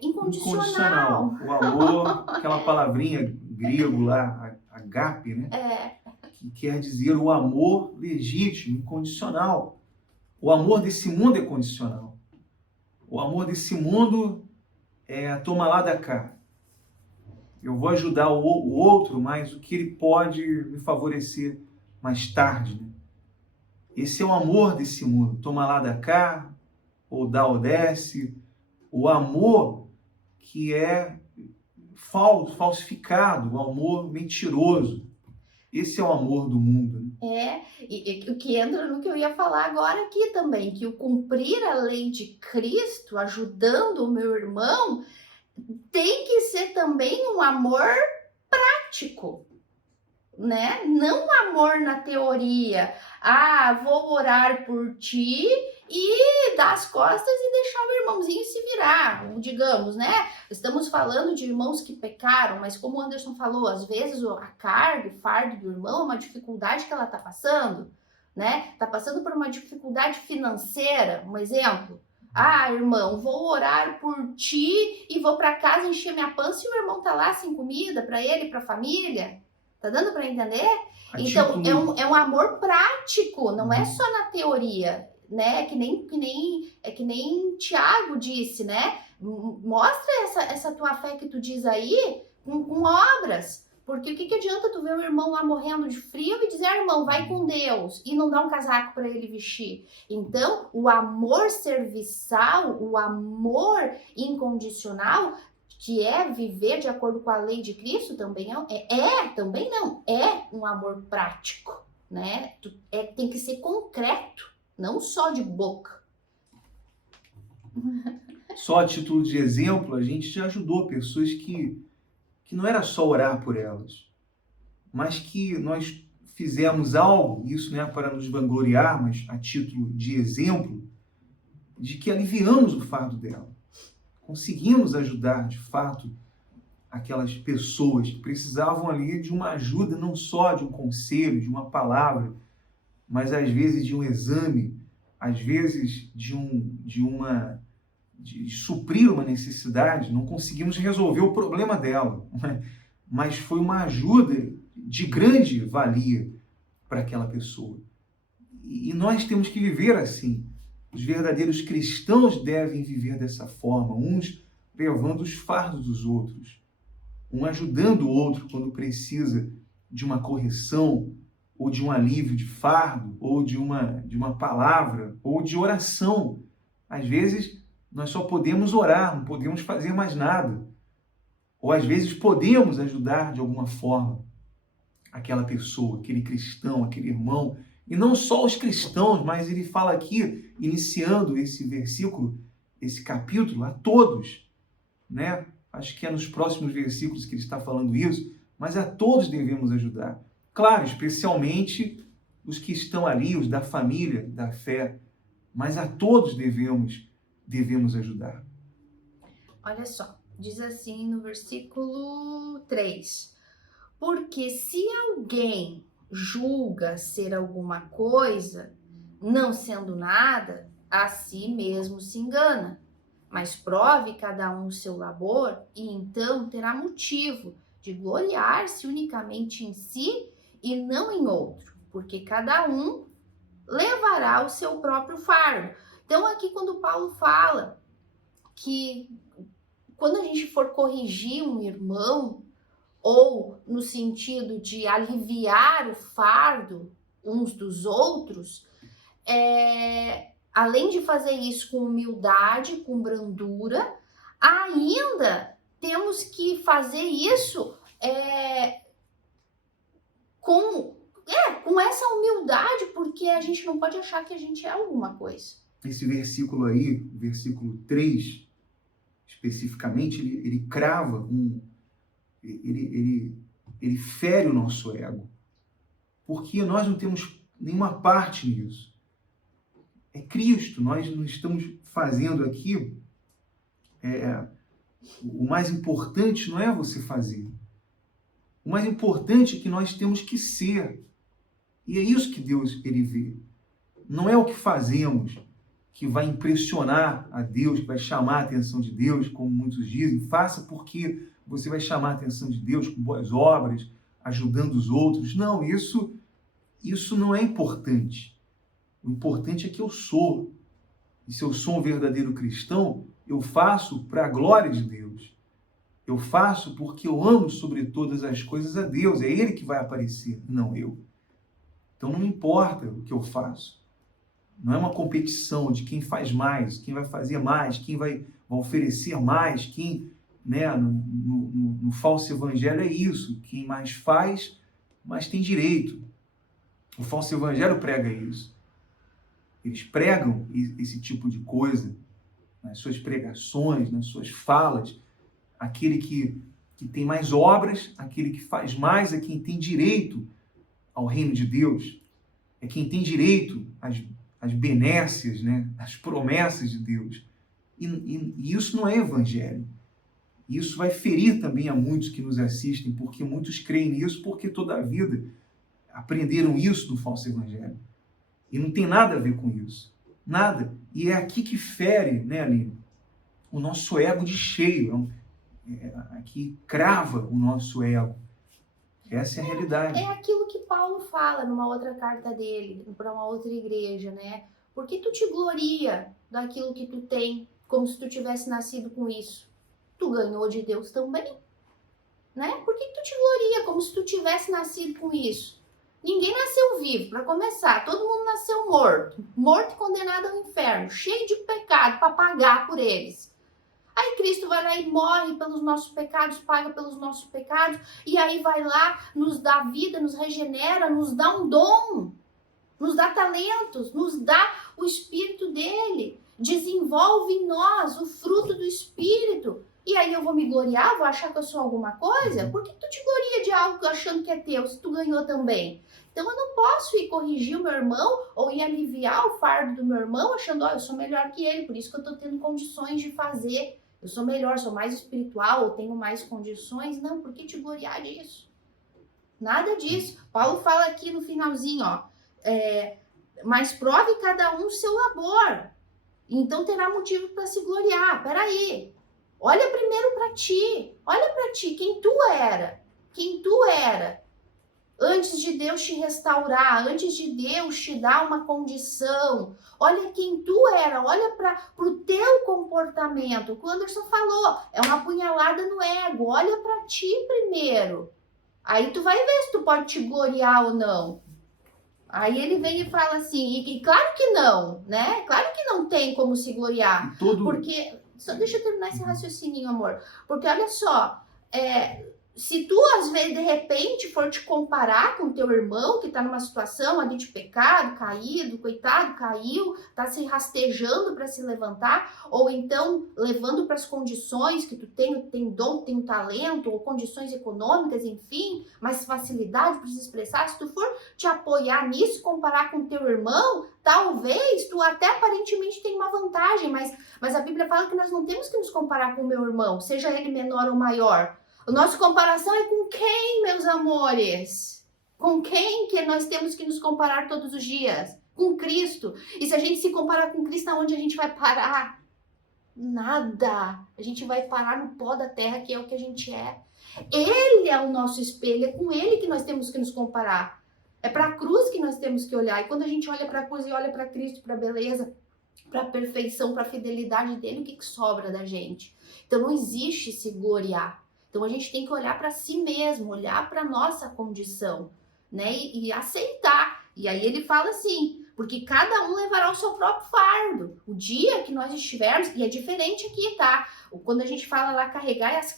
incondicional. O amor, aquela palavrinha grego lá, agape, né? Que quer dizer o amor legítimo, incondicional. O amor desse mundo é condicional. O amor desse mundo toma lá da cá. Eu vou ajudar o outro, mas o que ele pode me favorecer mais tarde, né? Esse é o amor desse mundo. Toma lá da cá, ou dá ou desce. O amor que é falsificado, o amor mentiroso. Esse é o amor do mundo. Né? E o que entra no que eu ia falar agora aqui também, que o cumprir a lei de Cristo, ajudando o meu irmão, tem que ser também um amor prático, né? Não um amor na teoria. Vou orar por ti e dar as costas e deixar o irmãozinho se virar, digamos, né? Estamos falando de irmãos que pecaram, mas como o Anderson falou, às vezes a carga, o fardo do irmão é uma dificuldade que ela está passando, né? Está passando por uma dificuldade financeira, um exemplo. Ah, irmão, vou orar por ti e vou para casa encher minha pança e o irmão tá lá sem comida para ele, para a família. Tá dando para entender? Então, é um amor prático, não é só na teoria, né? Que nem Tiago disse, né? Mostra essa tua fé que tu diz aí com obras. Porque o que adianta tu ver o irmão lá morrendo de frio e dizer, irmão, vai com Deus, e não dar um casaco para ele vestir? Então, o amor serviçal, o amor incondicional, que é viver de acordo com a lei de Cristo, também é um amor prático, né? Tem que ser concreto, não só de boca. Só a título de exemplo, a gente já ajudou pessoas que não era só orar por elas, mas que nós fizemos algo, isso não é para nos vangloriar, mas a título de exemplo, de que aliviamos o fardo dela. Conseguimos ajudar, de fato, aquelas pessoas que precisavam ali de uma ajuda, não só de um conselho, de uma palavra, mas às vezes de um exame, às vezes de suprir uma necessidade. Não conseguimos resolver o problema dela, mas foi uma ajuda de grande valia para aquela pessoa. E nós temos que viver assim. Os verdadeiros cristãos devem viver dessa forma, uns levando os fardos dos outros, um ajudando o outro quando precisa de uma correção, ou de um alívio de fardo, ou de uma palavra, ou de oração. Às vezes, nós só podemos orar, não podemos fazer mais nada. Ou às vezes podemos ajudar de alguma forma aquela pessoa, aquele cristão, aquele irmão. E não só os cristãos, mas ele fala aqui, iniciando esse versículo, esse capítulo, a todos, né? Acho que é nos próximos versículos que ele está falando isso, mas a todos devemos ajudar. Claro, especialmente os que estão ali, os da família, da fé, mas a todos devemos ajudar. Olha só, diz assim no versículo 3. Porque se alguém julga ser alguma coisa, não sendo nada, a si mesmo se engana. Mas prove cada um o seu labor, e então terá motivo de gloriar-se unicamente em si e não em outro, porque cada um levará o seu próprio fardo. Então, aqui quando Paulo fala que quando a gente for corrigir um irmão, ou no sentido de aliviar o fardo uns dos outros, além de fazer isso com humildade, com brandura, ainda temos que fazer isso com essa humildade, porque a gente não pode achar que a gente é alguma coisa. Esse versículo aí, versículo 3, especificamente, ele crava ele fere o nosso ego, porque nós não temos nenhuma parte nisso. É Cristo, nós não estamos fazendo aqui. O mais importante não é você fazer. O mais importante é que nós temos que ser. E é isso que Deus ele vê. Não é o que fazemos que vai impressionar a Deus, que vai chamar a atenção de Deus, como muitos dizem. Faça porque você vai chamar a atenção de Deus com boas obras, ajudando os outros. Não, isso não é importante. O importante é que eu sou. E se eu sou um verdadeiro cristão, eu faço para a glória de Deus. Eu faço porque eu amo sobre todas as coisas a Deus. É Ele que vai aparecer, não eu. Então não importa o que eu faço. Não é uma competição de quem faz mais, quem vai fazer mais, quem vai oferecer mais, quem... Né? No falso evangelho é isso. Quem mais faz, mais tem direito. O falso evangelho prega isso. Eles pregam esse tipo de coisa nas suas pregações, nas suas falas. Aquele que tem mais obras, aquele que faz mais, é quem tem direito ao reino de Deus. É quem tem direito às benécias, né? Às promessas de Deus. E isso não é evangelho. Isso vai ferir também a muitos que nos assistem, porque muitos creem nisso porque toda a vida aprenderam isso do falso evangelho. E não tem nada a ver com isso. Nada. E é aqui que fere, né, Aline? O nosso ego de cheio. Aqui crava o nosso ego. Essa é a realidade. É aquilo que Paulo fala numa outra carta dele, para uma outra igreja, né? Porque tu te gloria daquilo que tu tem, como se tu tivesse nascido com isso. Tu ganhou de Deus também, né? Por que tu te gloria como se tu tivesse nascido com isso? Ninguém nasceu vivo, para começar. Todo mundo nasceu morto. Morto e condenado ao inferno, cheio de pecado para pagar por eles. Aí Cristo vai lá e morre pelos nossos pecados, paga pelos nossos pecados, e aí vai lá, nos dá vida, nos regenera, nos dá um dom, nos dá talentos, nos dá o Espírito dele, desenvolve em nós o fruto do Espírito. E aí eu vou me gloriar, vou achar que eu sou alguma coisa? Por que tu te gloria de algo achando que é teu, se tu ganhou também? Então eu não posso ir corrigir o meu irmão ou ir aliviar o fardo do meu irmão achando, eu sou melhor que ele, por isso que eu estou tendo condições de fazer. Eu sou melhor, sou mais espiritual, ou tenho mais condições. Não, por que te gloriar disso? Nada disso. Paulo fala aqui no finalzinho, ó. Mas prove cada um o seu labor. Então terá motivo para se gloriar. Peraí. Olha primeiro para ti. Olha para ti, quem tu era. Quem tu era. Antes de Deus te restaurar, antes de Deus te dar uma condição, olha quem tu era, olha para o teu comportamento. O que o Anderson falou, é uma apunhalada no ego, olha para ti primeiro. Aí tu vai ver se tu pode te gloriar ou não. Aí ele vem e fala assim, e claro que não, né? Claro que não tem como se gloriar. Porque, só deixa eu terminar esse raciocínio, amor. Porque olha só, se tu, às vezes, de repente, for te comparar com teu irmão que tá numa situação ali de pecado, caído, coitado, caiu, tá se rastejando para se levantar, ou então levando para as condições que tu tem dom, tem talento, ou condições econômicas, enfim, mais facilidade para se expressar, se tu for te apoiar nisso, comparar com teu irmão, talvez tu até aparentemente tenha uma vantagem, mas a Bíblia fala que nós não temos que nos comparar com o meu irmão, seja ele menor ou maior. A nossa comparação é com quem, meus amores? Com quem que nós temos que nos comparar todos os dias? Com Cristo. E se a gente se comparar com Cristo, aonde a gente vai parar? Nada. A gente vai parar no pó da terra, que é o que a gente é. Ele é o nosso espelho, é com ele que nós temos que nos comparar. É para a cruz que nós temos que olhar. E quando a gente olha para a cruz e olha para Cristo, para a beleza, para a perfeição, para a fidelidade dele, o que sobra da gente? Então não existe se gloriar. Então a gente tem que olhar para si mesmo, olhar para a nossa condição, né? E aceitar. E aí ele fala assim, porque cada um levará o seu próprio fardo. O dia que nós estivermos, e é diferente aqui, tá? Quando a gente fala lá carregar as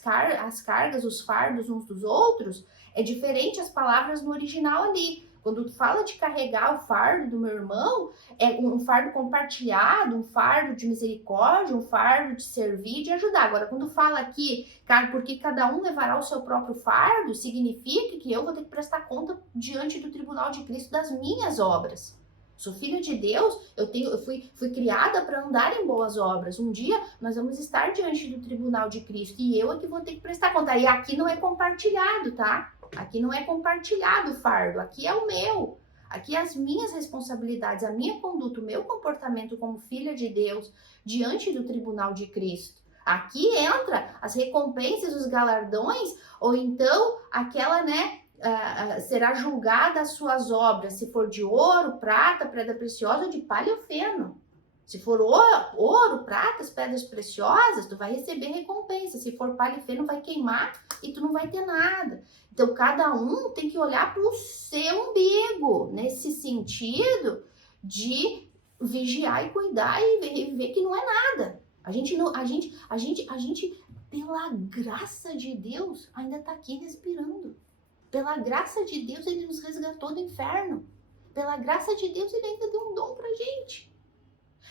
cargas, os fardos uns dos outros, é diferente as palavras no original ali. Quando tu fala de carregar o fardo do meu irmão, é um fardo compartilhado, um fardo de misericórdia, um fardo de servir, de ajudar. Agora, quando fala aqui, cara, porque cada um levará o seu próprio fardo, significa que eu vou ter que prestar conta diante do tribunal de Cristo das minhas obras. Sou filha de Deus, eu fui criada para andar em boas obras. Um dia nós vamos estar diante do tribunal de Cristo e eu é que vou ter que prestar conta. E aqui não é compartilhado, tá? Aqui não é compartilhado o fardo, aqui é o meu. Aqui as minhas responsabilidades, a minha conduta, o meu comportamento como filha de Deus diante do tribunal de Cristo. Aqui entra as recompensas, os galardões, ou então aquela, né, será julgada as suas obras, se for de ouro, prata, pedra preciosa ou de palha ou feno. Se for ouro, pratas, pedras preciosas, tu vai receber recompensa. Se for palha e feno, vai queimar e tu não vai ter nada. Então, cada um tem que olhar para o seu umbigo, nesse sentido de vigiar e cuidar e ver que não é nada. A gente, pela graça de Deus, ainda está aqui respirando. Pela graça de Deus, ele nos resgatou do inferno. Pela graça de Deus, ele ainda deu um dom pra gente.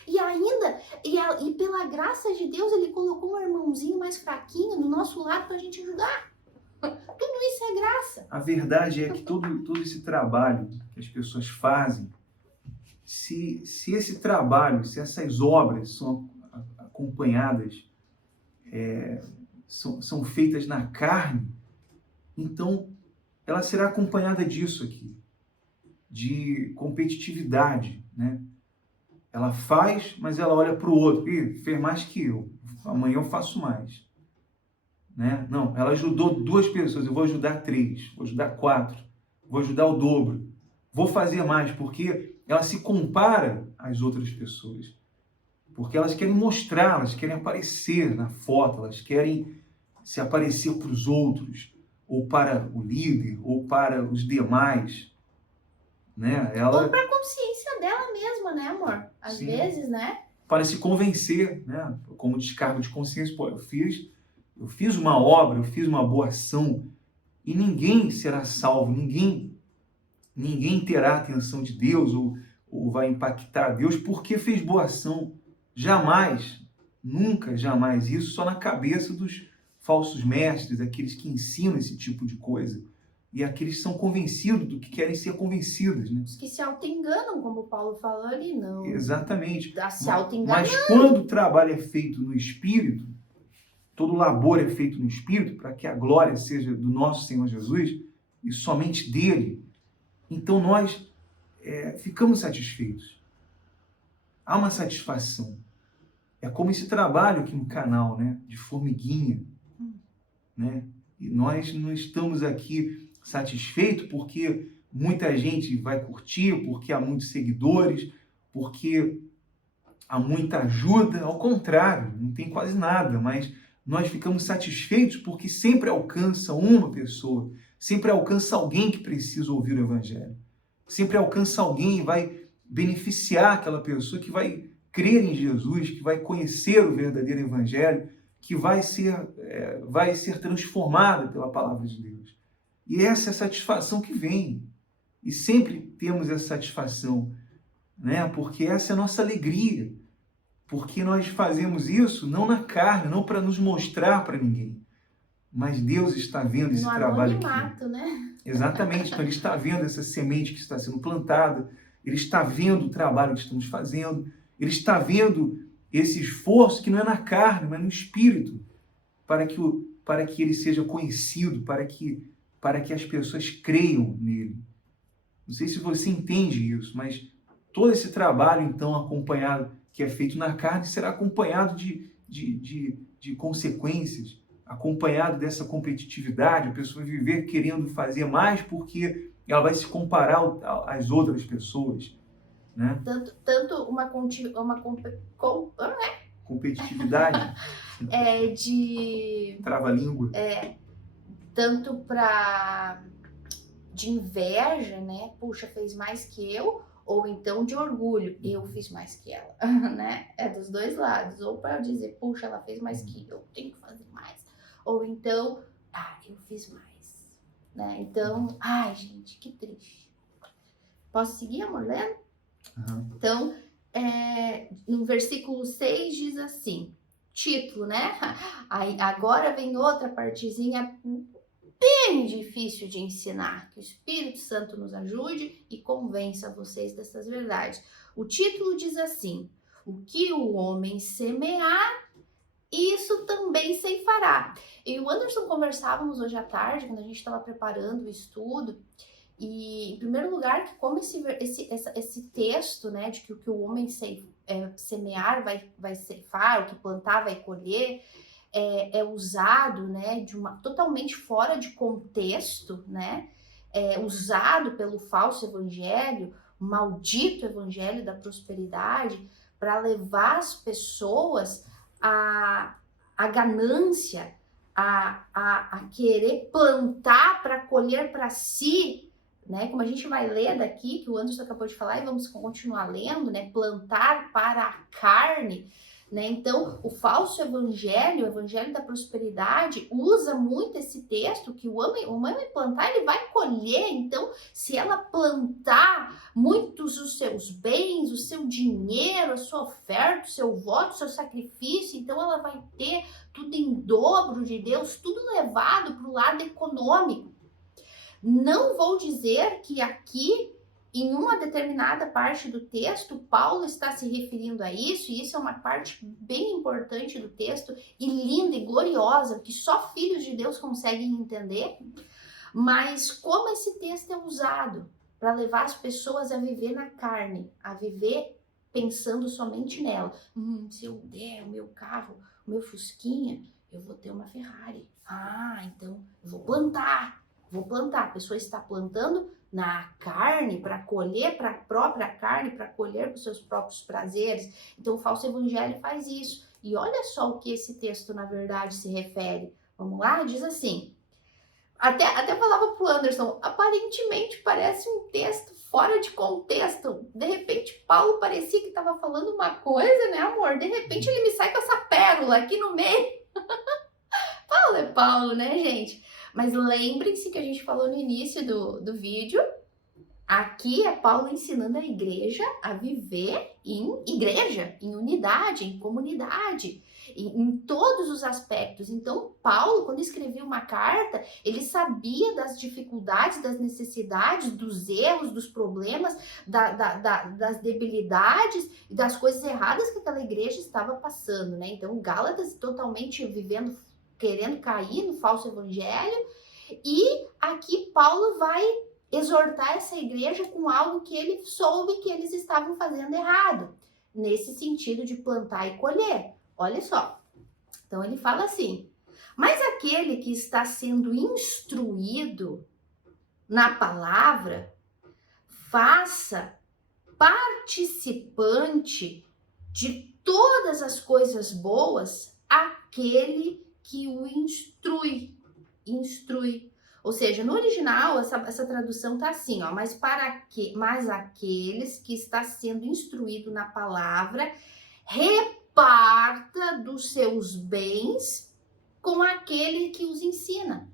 E pela graça de Deus, ele colocou um irmãozinho mais fraquinho do nosso lado pra gente ajudar. Tudo isso é graça. A verdade é que todo esse trabalho que as pessoas fazem, se esse trabalho, se essas obras são acompanhadas, são feitas na carne, então ela será acompanhada disso aqui, de competitividade, né? Ela faz, mas ela olha para o outro, fez mais que eu, amanhã eu faço mais, né? Não, ela ajudou 2 pessoas, eu vou ajudar 3, vou ajudar 4, vou ajudar o dobro, vou fazer mais, porque ela se compara às outras pessoas, porque elas querem mostrar, elas querem aparecer na foto, elas querem se aparecer para os outros, ou para o líder, ou para os demais, né? Ou para a consciência dela mesma, né, amor? Às Sim. vezes, né? Para se convencer, né? Como descargo de consciência, pô, eu fiz uma obra, eu fiz uma boa ação, e ninguém será salvo, ninguém terá a atenção de Deus, ou vai impactar Deus porque fez boa ação. Jamais, nunca, jamais. Isso só na cabeça dos falsos mestres, aqueles que ensinam esse tipo de coisa. E aqueles que são convencidos do que querem ser convencidos, né? Os que se auto-enganam, como o Paulo falou ali, não. Exatamente. Se auto-enganam. Mas quando o trabalho é feito no Espírito, todo o labor é feito no Espírito, para que a glória seja do nosso Senhor Jesus, e somente dele, então nós ficamos satisfeitos. Há uma satisfação. É como esse trabalho aqui no canal, né? De formiguinha, né? E nós não estamos aqui satisfeitos porque muita gente vai curtir, porque há muitos seguidores, porque há muita ajuda. Ao contrário, não tem quase nada, mas nós ficamos satisfeitos porque sempre alcança uma pessoa, sempre alcança alguém que precisa ouvir o Evangelho, sempre alcança alguém e vai beneficiar aquela pessoa que vai crer em Jesus, que vai conhecer o verdadeiro Evangelho, que vai ser transformada pela palavra de Deus. E essa é a satisfação que vem. E sempre temos essa satisfação, né? Porque essa é a nossa alegria. Porque nós fazemos isso não na carne, não para nos mostrar para ninguém. Mas Deus está vendo esse trabalho aqui. Né? Exatamente. Então Ele está vendo essa semente que está sendo plantada. Ele está vendo o trabalho que estamos fazendo. Ele está vendo esse esforço que não é na carne, mas no Espírito, para que ele seja conhecido, para que as pessoas creiam nele. Não sei se você entende isso, mas todo esse trabalho, então, acompanhado, que é feito na carne, será acompanhado de consequências, acompanhado dessa competitividade. A pessoa vai viver querendo fazer mais porque ela vai se comparar às outras pessoas, né? Tanto uma competitividade. Trava-língua. Tanto de inveja, né? Puxa, fez mais que eu, ou então de orgulho, eu fiz mais que ela, né? É dos dois lados. Ou para dizer, puxa, ela fez mais que eu, tenho que fazer mais. Ou então, eu fiz mais, né? Então, gente, que triste. Posso seguir, amor, lendo? Uhum. Então, no versículo 6 diz assim, título, né? Aí, agora vem outra partezinha bem difícil de ensinar. Que o Espírito Santo nos ajude e convença vocês dessas verdades. O título diz assim, o que o homem semear, isso também ceifará. Eu e o Anderson conversávamos hoje à tarde, quando a gente estava preparando o estudo, e, em primeiro lugar, que como esse texto, né, de que o que o homem semear vai ceifar, o que plantar vai colher, é usado, né, totalmente fora de contexto, né, usado pelo falso evangelho, o maldito evangelho da prosperidade, para levar as pessoas à ganância, a querer plantar para colher para si, né? Como a gente vai ler daqui, que o Anderson acabou de falar, e vamos continuar lendo, né? Plantar para a carne, né? Então, o falso evangelho, o evangelho da prosperidade, usa muito esse texto, que o homem plantar, ele vai colher. Então, se ela plantar muitos os seus bens, o seu dinheiro, a sua oferta, o seu voto, o seu sacrifício, então ela vai ter tudo em dobro de Deus, tudo levado para o lado econômico. Não vou dizer que aqui em uma determinada parte do texto, Paulo está se referindo a isso, e isso é uma parte bem importante do texto, e linda e gloriosa, que só filhos de Deus conseguem entender. Mas como esse texto é usado para levar as pessoas a viver na carne, a viver pensando somente nela. Se eu der o meu carro, o meu fusquinha, eu vou ter uma Ferrari. Então eu vou plantar. A pessoa está plantando na carne para colher para a própria carne, para colher para os seus próprios prazeres. Então o falso evangelho faz isso. E olha só o que esse texto na verdade se refere. Vamos lá? Diz assim. Até falava pro Anderson, aparentemente parece um texto fora de contexto. De repente, Paulo parecia que estava falando uma coisa, né, amor? De repente, ele me sai com essa pérola aqui no meio. Paulo é Paulo, né, gente? Mas lembrem-se que a gente falou no início do vídeo. Aqui é Paulo ensinando a igreja a viver em igreja, em unidade, em comunidade, em todos os aspectos. Então, Paulo, quando escrevia uma carta, ele sabia das dificuldades, das necessidades, dos erros, dos problemas, das debilidades e das coisas erradas que aquela igreja estava passando, né? Então, Gálatas totalmente vivendo, querendo cair no falso evangelho. E aqui Paulo vai exortar essa igreja com algo que ele soube que eles estavam fazendo errado, nesse sentido de plantar e colher. Olha só. Então ele fala assim: mas aquele que está sendo instruído na palavra, faça participante de todas as coisas boas aquele que o instrui. Ou seja, no original, essa tradução tá assim, ó, mas aqueles que está sendo instruído na palavra, reparta dos seus bens com aquele que os ensina.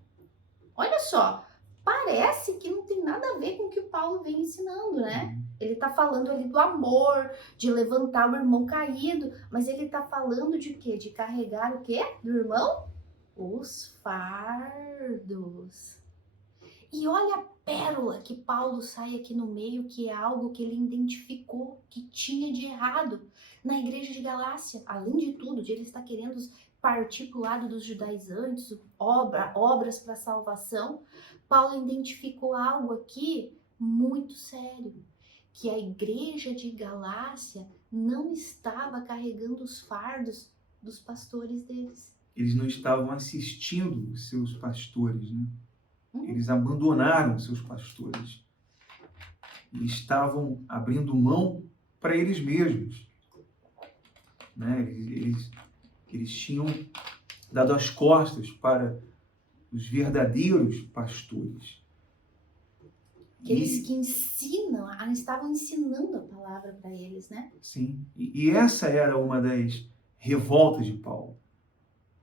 Olha só, parece que não tem nada a ver com o que o Paulo vem ensinando, né? Ele tá falando ali do amor, de levantar o irmão caído, mas ele tá falando de quê? De carregar o quê? Do irmão? Os fardos. E olha a pérola que Paulo sai aqui no meio, que é algo que ele identificou que tinha de errado na igreja de Galácia. Além de tudo, de ele estar querendo partir para o lado dos judaizantes, obras para salvação, Paulo identificou algo aqui muito sério, que a igreja de Galácia não estava carregando os fardos dos pastores deles. Eles não estavam assistindo os seus pastores, né? Eles abandonaram seus pastores e estavam abrindo mão para eles mesmos, né? Eles tinham dado as costas para os verdadeiros pastores. Aqueles que ensinam, estavam ensinando a palavra para eles, né? Sim, e essa era uma das revoltas de Paulo,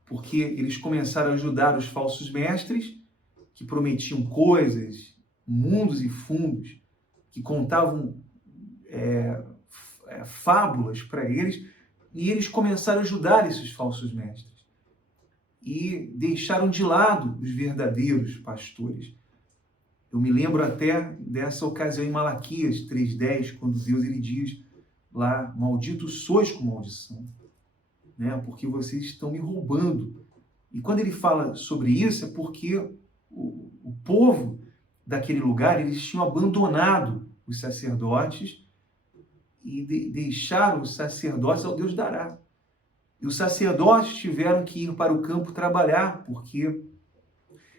porque eles começaram a ajudar os falsos mestres que prometiam coisas, mundos e fundos, que contavam fábulas para eles, e eles começaram a ajudar esses falsos mestres. E deixaram de lado os verdadeiros pastores. Eu me lembro até dessa ocasião em Malaquias 3:10, quando Deus ele diz lá, maldito sois com maldição, né? Porque vocês estão me roubando. E quando ele fala sobre isso, é porque o povo daquele lugar, eles tinham abandonado os sacerdotes e deixaram os sacerdotes ao Deus dará. E os sacerdotes tiveram que ir para o campo trabalhar, porque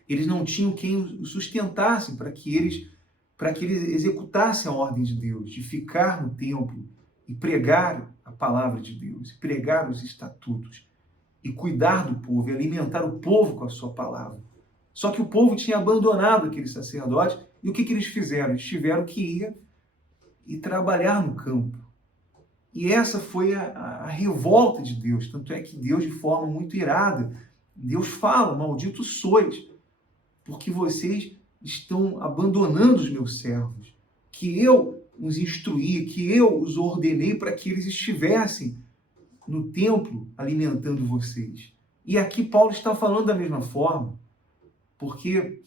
eles não tinham quem os sustentasse para que eles executassem a ordem de Deus, de ficar no templo e pregar a palavra de Deus, pregar os estatutos, e cuidar do povo, e alimentar o povo com a sua palavra. Só que o povo tinha abandonado aquele sacerdote, e o que eles fizeram? Eles tiveram que ir e trabalhar no campo. E essa foi a revolta de Deus, tanto é que Deus, de forma muito irada, Deus fala, malditos sois, porque vocês estão abandonando os meus servos, que eu os instruí, que eu os ordenei para que eles estivessem no templo alimentando vocês. E aqui Paulo está falando da mesma forma, porque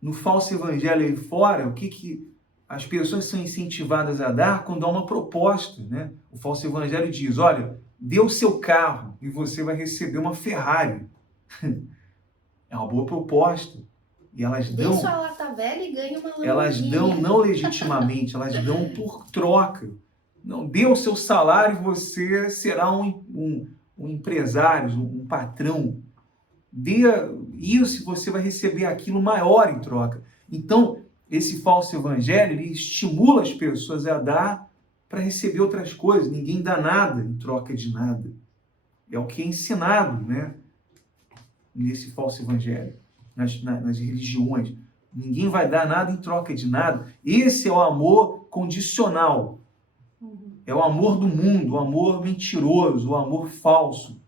no falso evangelho aí fora, o que as pessoas são incentivadas a dar quando há uma proposta, né? O falso evangelho diz, olha, dê o seu carro e você vai receber uma Ferrari. É uma boa proposta. E elas Dê dão... sua lata velha e ganhe uma Lamborghini. Elas dão não legitimamente, elas dão por troca. Não, dê o seu salário e você será um empresário, um patrão. Dê isso e você vai receber aquilo maior em troca. Então, esse falso evangelho, ele estimula as pessoas a dar para receber outras coisas. Ninguém dá nada em troca de nada. É o que é ensinado, né? Nesse falso evangelho, nas religiões. Ninguém vai dar nada em troca de nada. Esse é o amor condicional. É o amor do mundo, o amor mentiroso, o amor falso.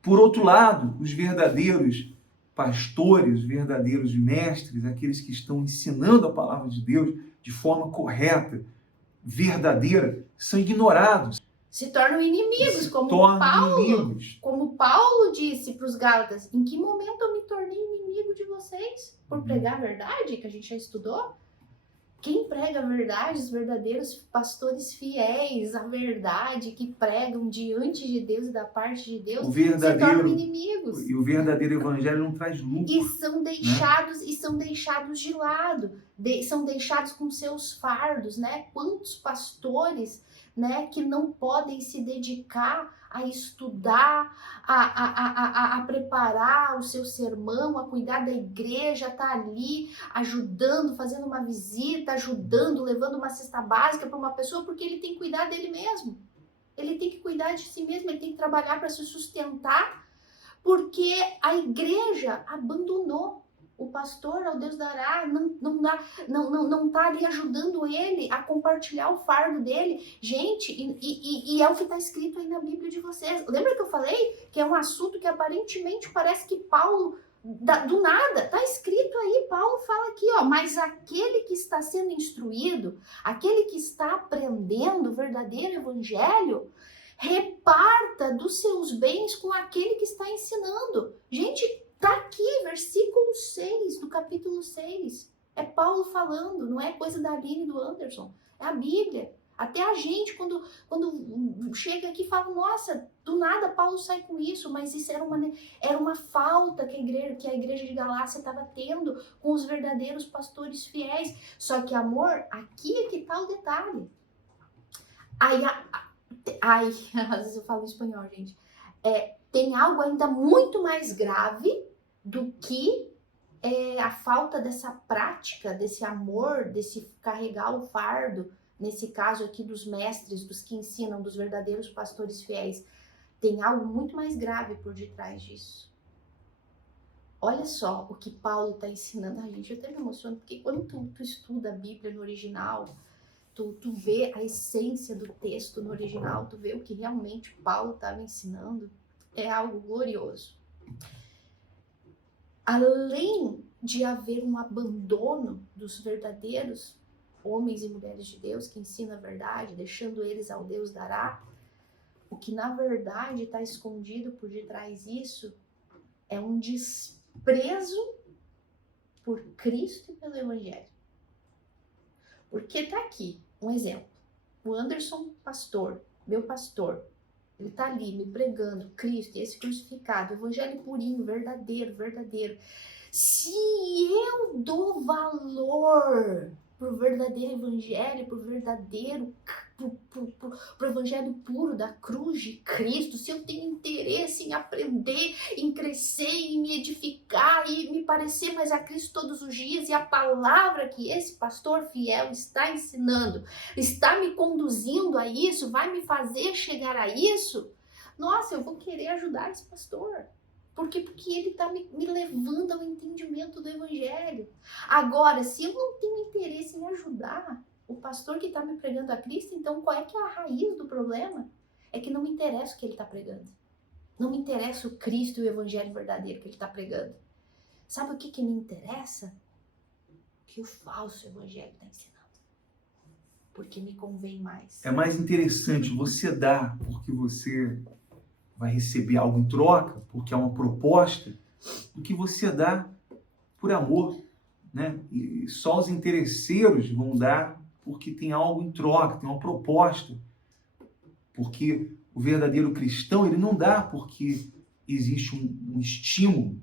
Por outro lado, os verdadeiros pastores, os verdadeiros mestres, aqueles que estão ensinando a palavra de Deus de forma correta, verdadeira, são ignorados. Se tornam inimigos, como Paulo disse para os Gálatas, em que momento eu me tornei inimigo de vocês? Por pregar a verdade, que a gente já estudou? Quem prega a verdade, os verdadeiros pastores fiéis à verdade, que pregam diante de Deus e da parte de Deus, se tornam inimigos. E o verdadeiro evangelho não traz lucro. E são deixados, né? E são deixados de lado, são deixados com seus fardos, né? Quantos pastores, né, que não podem se dedicar a estudar, a preparar o seu sermão, a cuidar da igreja, tá ali ajudando, fazendo uma visita, ajudando, levando uma cesta básica para uma pessoa, porque ele tem que cuidar dele mesmo. Ele tem que cuidar de si mesmo, ele tem que trabalhar para se sustentar, porque a igreja abandonou o pastor, ao Deus dará, não tá ali ajudando ele a compartilhar o fardo dele. Gente, e é o que está escrito aí na Bíblia de vocês. Lembra que eu falei que é um assunto que aparentemente parece que Paulo, do nada, tá escrito aí, Paulo fala aqui, ó, mas aquele que está sendo instruído, aquele que está aprendendo o verdadeiro evangelho, reparta dos seus bens com aquele que está ensinando. Gente, tá aqui, versículo 6 do capítulo 6. É Paulo falando, não é coisa da Aline e do Anderson. É a Bíblia. Até a gente, quando chega aqui, fala, nossa, do nada Paulo sai com isso, mas isso era uma falta que a igreja de Galácia estava tendo com os verdadeiros pastores fiéis. Só que, amor, aqui é que tá o detalhe. Ai, às vezes eu falo em espanhol, gente. Tem algo ainda muito mais grave do que a falta dessa prática, desse amor, desse carregar o fardo, nesse caso aqui dos mestres, dos que ensinam, dos verdadeiros pastores fiéis. Tem algo muito mais grave por detrás disso. Olha só o que Paulo está ensinando a gente. Eu até me emociono, porque quando tu estuda a Bíblia no original, tu vê a essência do texto no original, tu vê o que realmente Paulo estava ensinando. É algo glorioso. Além de haver um abandono dos verdadeiros homens e mulheres de Deus que ensinam a verdade, deixando eles ao Deus dará, o que na verdade está escondido por detrás disso é um desprezo por Cristo e pelo Evangelho. Porque tá aqui um exemplo. O Anderson, pastor, meu pastor, ele tá ali me pregando Cristo e esse crucificado, Evangelho purinho, verdadeiro. Se eu dou valor pro verdadeiro Evangelho, pro Evangelho puro da cruz de Cristo, se eu tenho interesse em aprender, em crescer, em me edificar e me parecer mais a Cristo todos os dias, e a palavra que esse pastor fiel está ensinando, está me conduzindo a isso, vai me fazer chegar a isso, nossa, eu vou querer ajudar esse pastor. Por quê? Porque ele está me levando ao entendimento do Evangelho. Agora, se eu não tenho interesse em ajudar o pastor que está me pregando a Cristo, então qual é que é a raiz do problema? É que não me interessa o que ele está pregando. Não me interessa o Cristo e o Evangelho verdadeiro que ele está pregando. Sabe o que me interessa? O que o falso Evangelho está ensinando. Porque me convém mais. É mais interessante você dar porque você vai receber algo em troca, porque é uma proposta, do que você dá por amor. né? E só os interesseiros vão dar porque tem algo em troca, tem uma proposta. Porque o verdadeiro cristão, ele não dá porque existe um estímulo,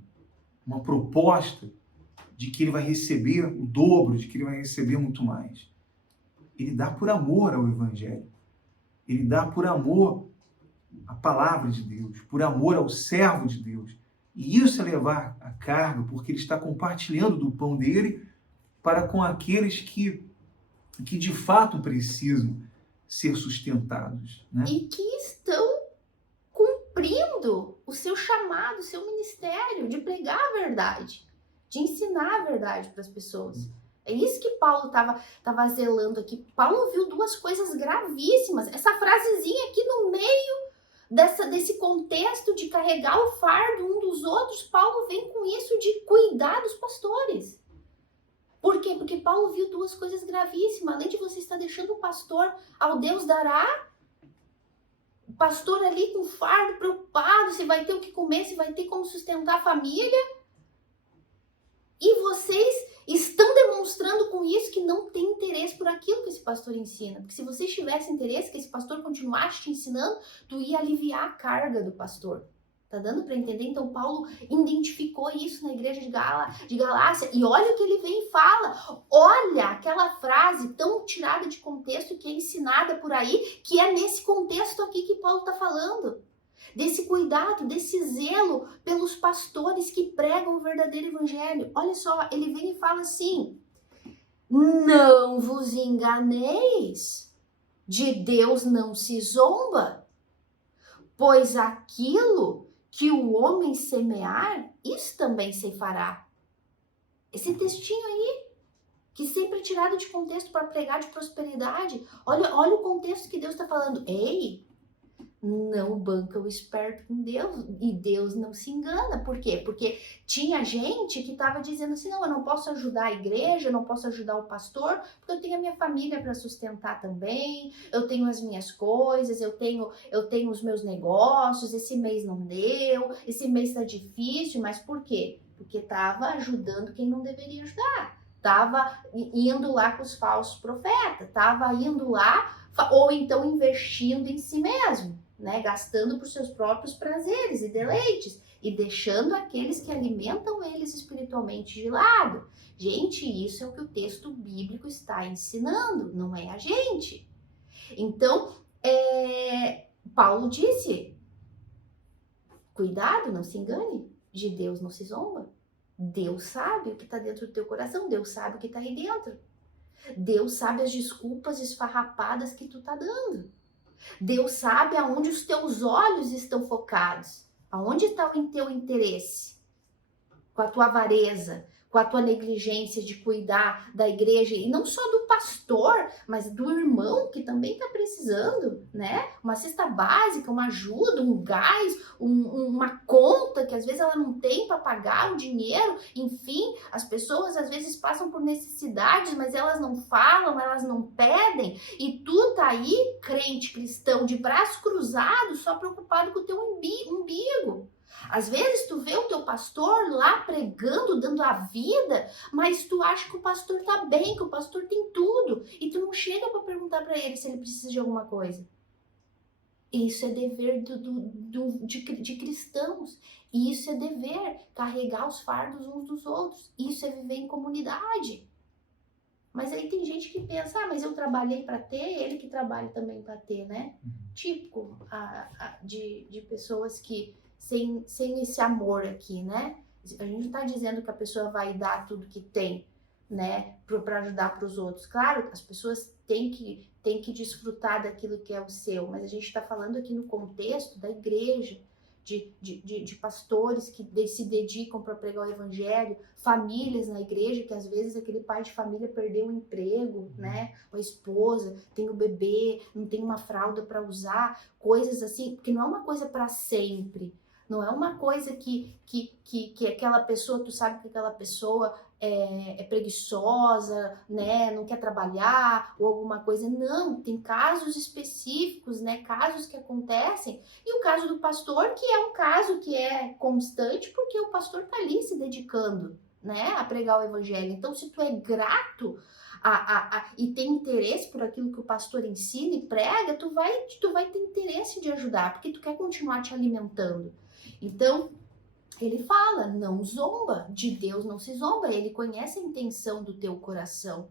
uma proposta de que ele vai receber o dobro, de que ele vai receber muito mais. Ele dá por amor ao Evangelho. Ele dá por amor à palavra de Deus, por amor ao servo de Deus. E isso é levar a carga, porque ele está compartilhando do pão dele para com aqueles que de fato precisam ser sustentados, né? E que estão cumprindo o seu chamado, o seu ministério de pregar a verdade, de ensinar a verdade para as pessoas. É isso que Paulo estava zelando aqui. Paulo viu duas coisas gravíssimas. Essa frasezinha aqui no meio desse contexto de carregar o fardo um dos outros, Paulo vem com isso de cuidar dos pastores. Por quê? Porque Paulo viu duas coisas gravíssimas. Além de você estar deixando o pastor ao Deus dará, o pastor ali com fardo, preocupado se vai ter o que comer, se vai ter como sustentar a família. E vocês estão demonstrando com isso que não tem interesse por aquilo que esse pastor ensina. Porque se vocês tivessem interesse que esse pastor continuasse te ensinando, tu ia aliviar a carga do pastor. Tá dando para entender? Então Paulo identificou isso na igreja de Galácia. E olha o que ele vem e fala. Olha aquela frase tão tirada de contexto que é ensinada por aí, que é nesse contexto aqui que Paulo está falando. Desse cuidado, desse zelo pelos pastores que pregam o verdadeiro evangelho. Olha só, ele vem e fala assim: não vos enganeis, de Deus não se zomba, pois aquilo que o homem semear, isso também ceifará. Esse textinho aí, que sempre é tirado de contexto para pregar de prosperidade. Olha o contexto que Deus está falando. Ei, não banca o esperto com Deus, e Deus não se engana. Por quê? Porque tinha gente que estava dizendo assim, não, eu não posso ajudar a igreja, eu não posso ajudar o pastor, porque eu tenho a minha família para sustentar também, eu tenho as minhas coisas, eu tenho os meus negócios, esse mês não deu, esse mês está difícil, mas por quê? Porque estava ajudando quem não deveria ajudar, estava indo lá com os falsos profetas, estava indo lá, ou então investindo em si mesmo, né, gastando por seus próprios prazeres e deleites e deixando aqueles que alimentam eles espiritualmente de lado. Gente, isso é o que o texto bíblico está ensinando, não é a gente. Então, Paulo disse, cuidado, não se engane, de Deus não se zomba. Deus sabe o que está dentro do teu coração, Deus sabe o que está aí dentro. Deus sabe as desculpas esfarrapadas que tu tá dando. Deus sabe aonde os teus olhos estão focados, aonde está o teu interesse, com a tua avareza, com a tua negligência de cuidar da igreja, e não só do pastor, mas do irmão que também está precisando, né? Uma cesta básica, uma ajuda, um gás, uma conta que às vezes ela não tem para pagar o dinheiro, enfim, as pessoas às vezes passam por necessidades, mas elas não falam, elas não pedem, e tu tá aí, crente cristão, de braço cruzado, só preocupado com o teu umbigo. Às vezes tu vê o teu pastor lá pregando, dando a vida, mas tu acha que o pastor tá bem, que o pastor tem tudo, e tu não chega para perguntar para ele se ele precisa de alguma coisa. Isso é dever de cristãos, isso é dever, carregar os fardos uns dos outros, isso é viver em comunidade. Mas aí tem gente que pensa, mas eu trabalhei para ter, ele que trabalha também para ter, né? Típico de pessoas que sem esse amor aqui, né? A gente não está dizendo que a pessoa vai dar tudo que tem, né? Para ajudar para os outros. Claro, as pessoas têm que desfrutar daquilo que é o seu, mas a gente está falando aqui no contexto da igreja, de pastores que se dedicam para pregar o evangelho, famílias na igreja, que às vezes aquele pai de família perdeu o emprego, né? A esposa, tem o bebê, não tem uma fralda para usar, coisas assim, porque não é uma coisa para sempre. Não é uma coisa que aquela pessoa, tu sabe que aquela pessoa é preguiçosa, né, não quer trabalhar ou alguma coisa. Não, tem casos específicos, né, casos que acontecem. E o caso do pastor, que é um caso que é constante, porque o pastor tá ali se dedicando, né, a pregar o evangelho. Então, se tu é grato e tem interesse por aquilo que o pastor ensina e prega, tu vai ter interesse de ajudar, porque tu quer continuar te alimentando. Então, ele fala, não zomba, de Deus não se zomba, ele conhece a intenção do teu coração.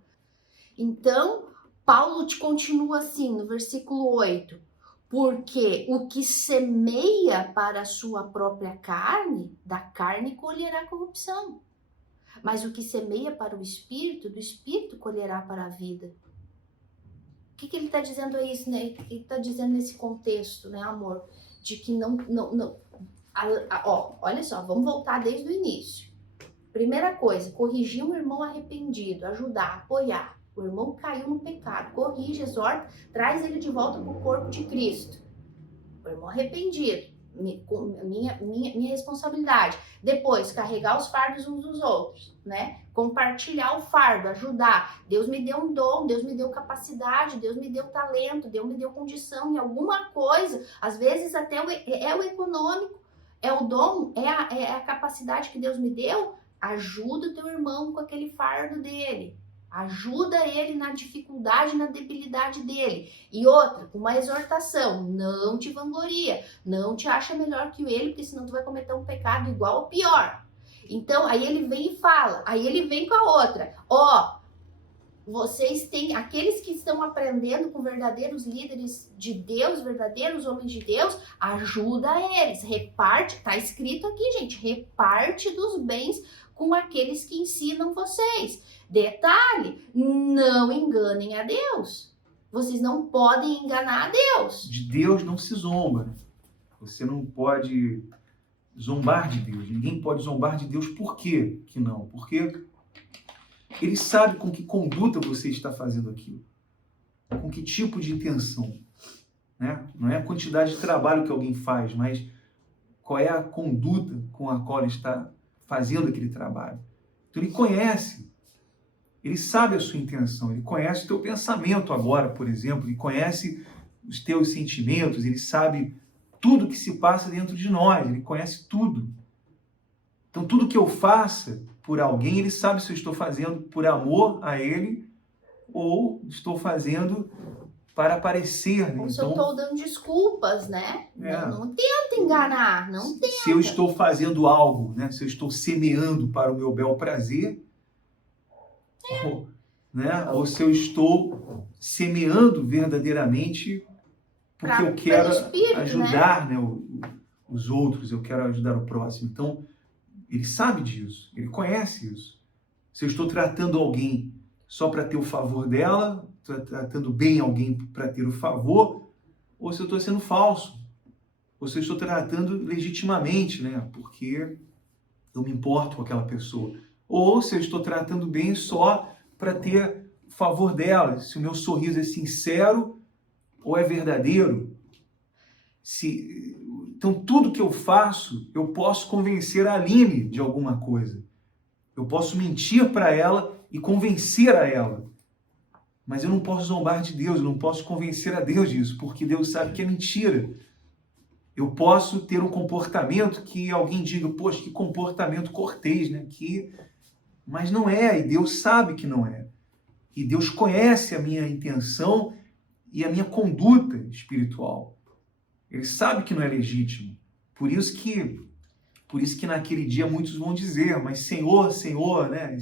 Então, Paulo te continua assim, no versículo 8, porque o que semeia para a sua própria carne, da carne colherá corrupção. Mas o que semeia para o Espírito, do Espírito colherá para a vida. O que ele está dizendo é isso, né? Ele está dizendo nesse contexto, né, amor? De que não. Olha só, vamos voltar desde o início. Primeira coisa, corrigir um irmão arrependido, ajudar, apoiar. O irmão caiu no pecado, corrige, exorta, traz ele de volta para o corpo de Cristo. O irmão arrependido. Minha responsabilidade. Depois, carregar os fardos uns dos outros, né? Compartilhar o fardo, ajudar. Deus me deu um dom, Deus me deu capacidade, Deus me deu talento, Deus me deu condição em alguma coisa. Às vezes até é o econômico, é o dom, é a capacidade que Deus me deu. Ajuda o teu irmão com aquele fardo dele. Ajuda ele na dificuldade, na debilidade dele. E outra, uma exortação, não te vangloria, não te acha melhor que ele, porque senão tu vai cometer um pecado igual ou pior. Então, aí ele vem e fala, aí ele vem com a outra, vocês têm, aqueles que estão aprendendo com verdadeiros líderes de Deus, verdadeiros homens de Deus, ajuda eles, reparte, tá escrito aqui, gente, reparte dos bens com aqueles que ensinam vocês. Detalhe, não enganem a Deus. Vocês não podem enganar a Deus. De Deus não se zomba. Você não pode zombar de Deus. Ninguém pode zombar de Deus. Por quê que não? Porque ele sabe com que conduta você está fazendo aquilo. Com que tipo de intenção. Né? Não é a quantidade de trabalho que alguém faz, mas qual é a conduta com a qual ele está fazendo aquele trabalho. Então ele conhece. Ele sabe a sua intenção, ele conhece o teu pensamento agora, por exemplo, ele conhece os teus sentimentos, ele sabe tudo que se passa dentro de nós, ele conhece tudo. Então, tudo que eu faça por alguém, ele sabe se eu estou fazendo por amor a ele ou estou fazendo para aparecer. Né? Ou se eu estou dando desculpas, né? Não tenta enganar, não tenta. Se eu estou fazendo algo, né? Se eu estou semeando para o meu bel prazer, né? Ou se eu estou semeando verdadeiramente porque eu quero ajudar, né? Os outros, eu quero ajudar o próximo. Então, ele sabe disso, ele conhece isso. Se eu estou tratando alguém só para ter o favor dela, tratando bem alguém para ter o favor, ou se eu estou sendo falso, ou se eu estou tratando legitimamente, né? Porque eu me importo com aquela pessoa. Ou se eu estou tratando bem só para ter o favor dela, se o meu sorriso é sincero ou é verdadeiro. Então, tudo que eu faço, eu posso convencer a Aline de alguma coisa. Eu posso mentir para ela e convencer a ela. Mas eu não posso zombar de Deus, eu não posso convencer a Deus disso, porque Deus sabe que é mentira. Eu posso ter um comportamento que alguém diga, poxa, que comportamento cortês, né? Mas não é, e Deus sabe que não é. E Deus conhece a minha intenção e a minha conduta espiritual. Ele sabe que não é legítimo. Por isso que naquele dia muitos vão dizer, mas Senhor, Senhor, né?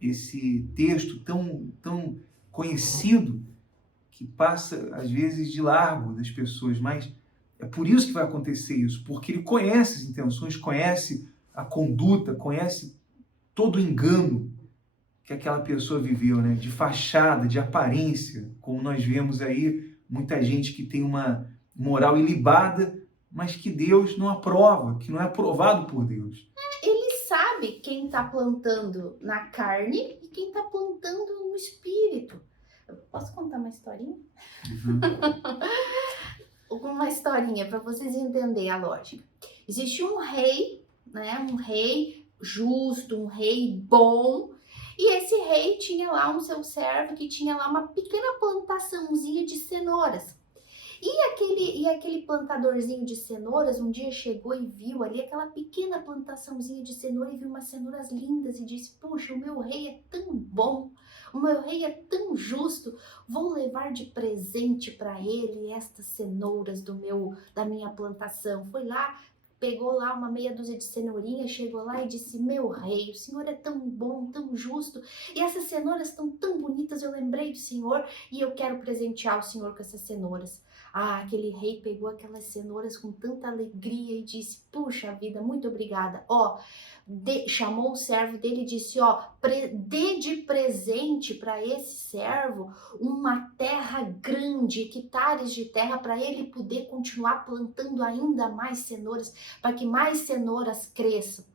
Esse texto tão conhecido que passa, às vezes, de largo das pessoas, mas é por isso que vai acontecer isso, porque ele conhece as intenções, conhece a conduta, conhece todo o engano que aquela pessoa viveu, né? De fachada, de aparência, como nós vemos aí, muita gente que tem uma moral ilibada, mas que Deus não aprova, que não é aprovado por Deus. Ele sabe quem está plantando na carne e quem está plantando no espírito. Eu posso contar uma historinha? Uma historinha para vocês entenderem a lógica. Existe um rei, né? Um rei justo, um rei bom. E esse rei tinha lá um seu servo que tinha lá uma pequena plantaçãozinha de cenouras. E aquele plantadorzinho de cenouras um dia chegou e viu ali aquela pequena plantaçãozinha de cenoura e viu umas cenouras lindas e disse: puxa, o meu rei é tão bom, o meu rei é tão justo, vou levar de presente para ele estas cenouras da minha plantação. Foi lá, pegou lá uma meia dúzia de cenourinhas, chegou lá e disse: meu rei, o senhor é tão bom, tão justo, e essas cenouras estão tão bonitas, eu lembrei do senhor e eu quero presentear o senhor com essas cenouras. Ah, aquele rei pegou aquelas cenouras com tanta alegria e disse: puxa vida, muito obrigada. Ó, chamou o servo dele e disse: ó, dê de presente para esse servo uma terra grande, hectares de terra, para ele poder continuar plantando ainda mais cenouras, para que mais cenouras cresçam.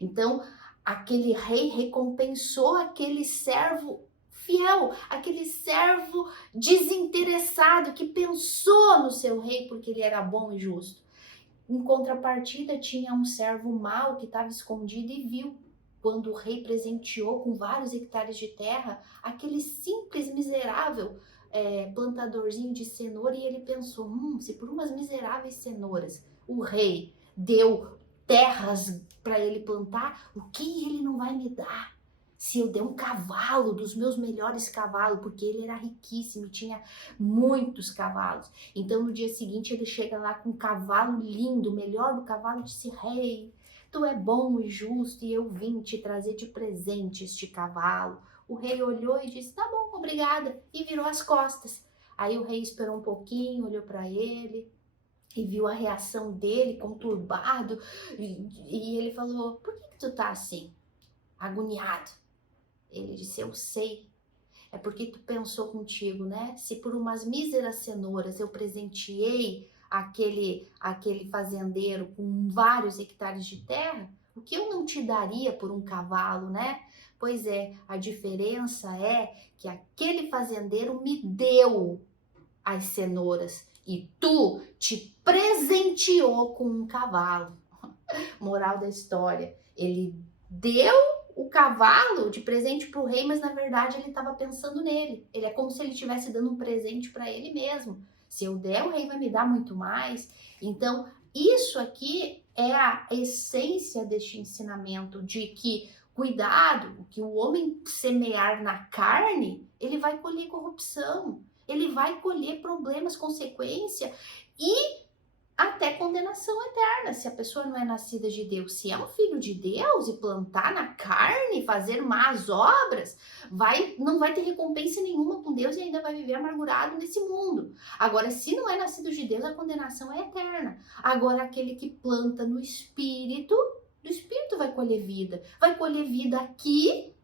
Então, aquele rei recompensou aquele servo fiel, aquele servo desinteressado que pensou no seu rei porque ele era bom e justo. Em contrapartida, tinha um servo mau que estava escondido e viu quando o rei presenteou com vários hectares de terra aquele simples miserável plantadorzinho de cenoura, e ele pensou: se por umas miseráveis cenouras o rei deu terras para ele plantar, o que ele não vai me dar? Se eu der um cavalo, dos meus melhores cavalos, porque ele era riquíssimo e tinha muitos cavalos. Então no dia seguinte ele chega lá com um cavalo lindo, o melhor do cavalo, e disse: rei, tu é bom e justo e eu vim te trazer de presente este cavalo. O rei olhou e disse: tá bom, obrigada, e virou as costas. Aí o rei esperou um pouquinho, olhou para ele e viu a reação dele, conturbado, e ele falou: por que tu tá assim, agoniado? Ele disse: eu sei, é porque tu pensou contigo, né? Se por umas míseras cenouras eu presenteei aquele fazendeiro com vários hectares de terra, o que eu não te daria por um cavalo, né? Pois é, a diferença é que aquele fazendeiro me deu as cenouras e tu te presenteou com um cavalo. Moral da história, ele deu o cavalo de presente para o rei, mas na verdade ele estava pensando nele. Ele é como se ele estivesse dando um presente para ele mesmo. Se eu der, o rei vai me dar muito mais. Então, isso aqui é a essência deste ensinamento, de que cuidado, o que o homem semear na carne, ele vai colher corrupção, ele vai colher problemas, consequência e até condenação eterna, se a pessoa não é nascida de Deus. Se é um filho de Deus e plantar na carne, fazer más obras, não vai ter recompensa nenhuma com Deus e ainda vai viver amargurado nesse mundo. Agora, se não é nascido de Deus, a condenação é eterna. Agora, aquele que planta no Espírito, do Espírito vai colher vida aqui,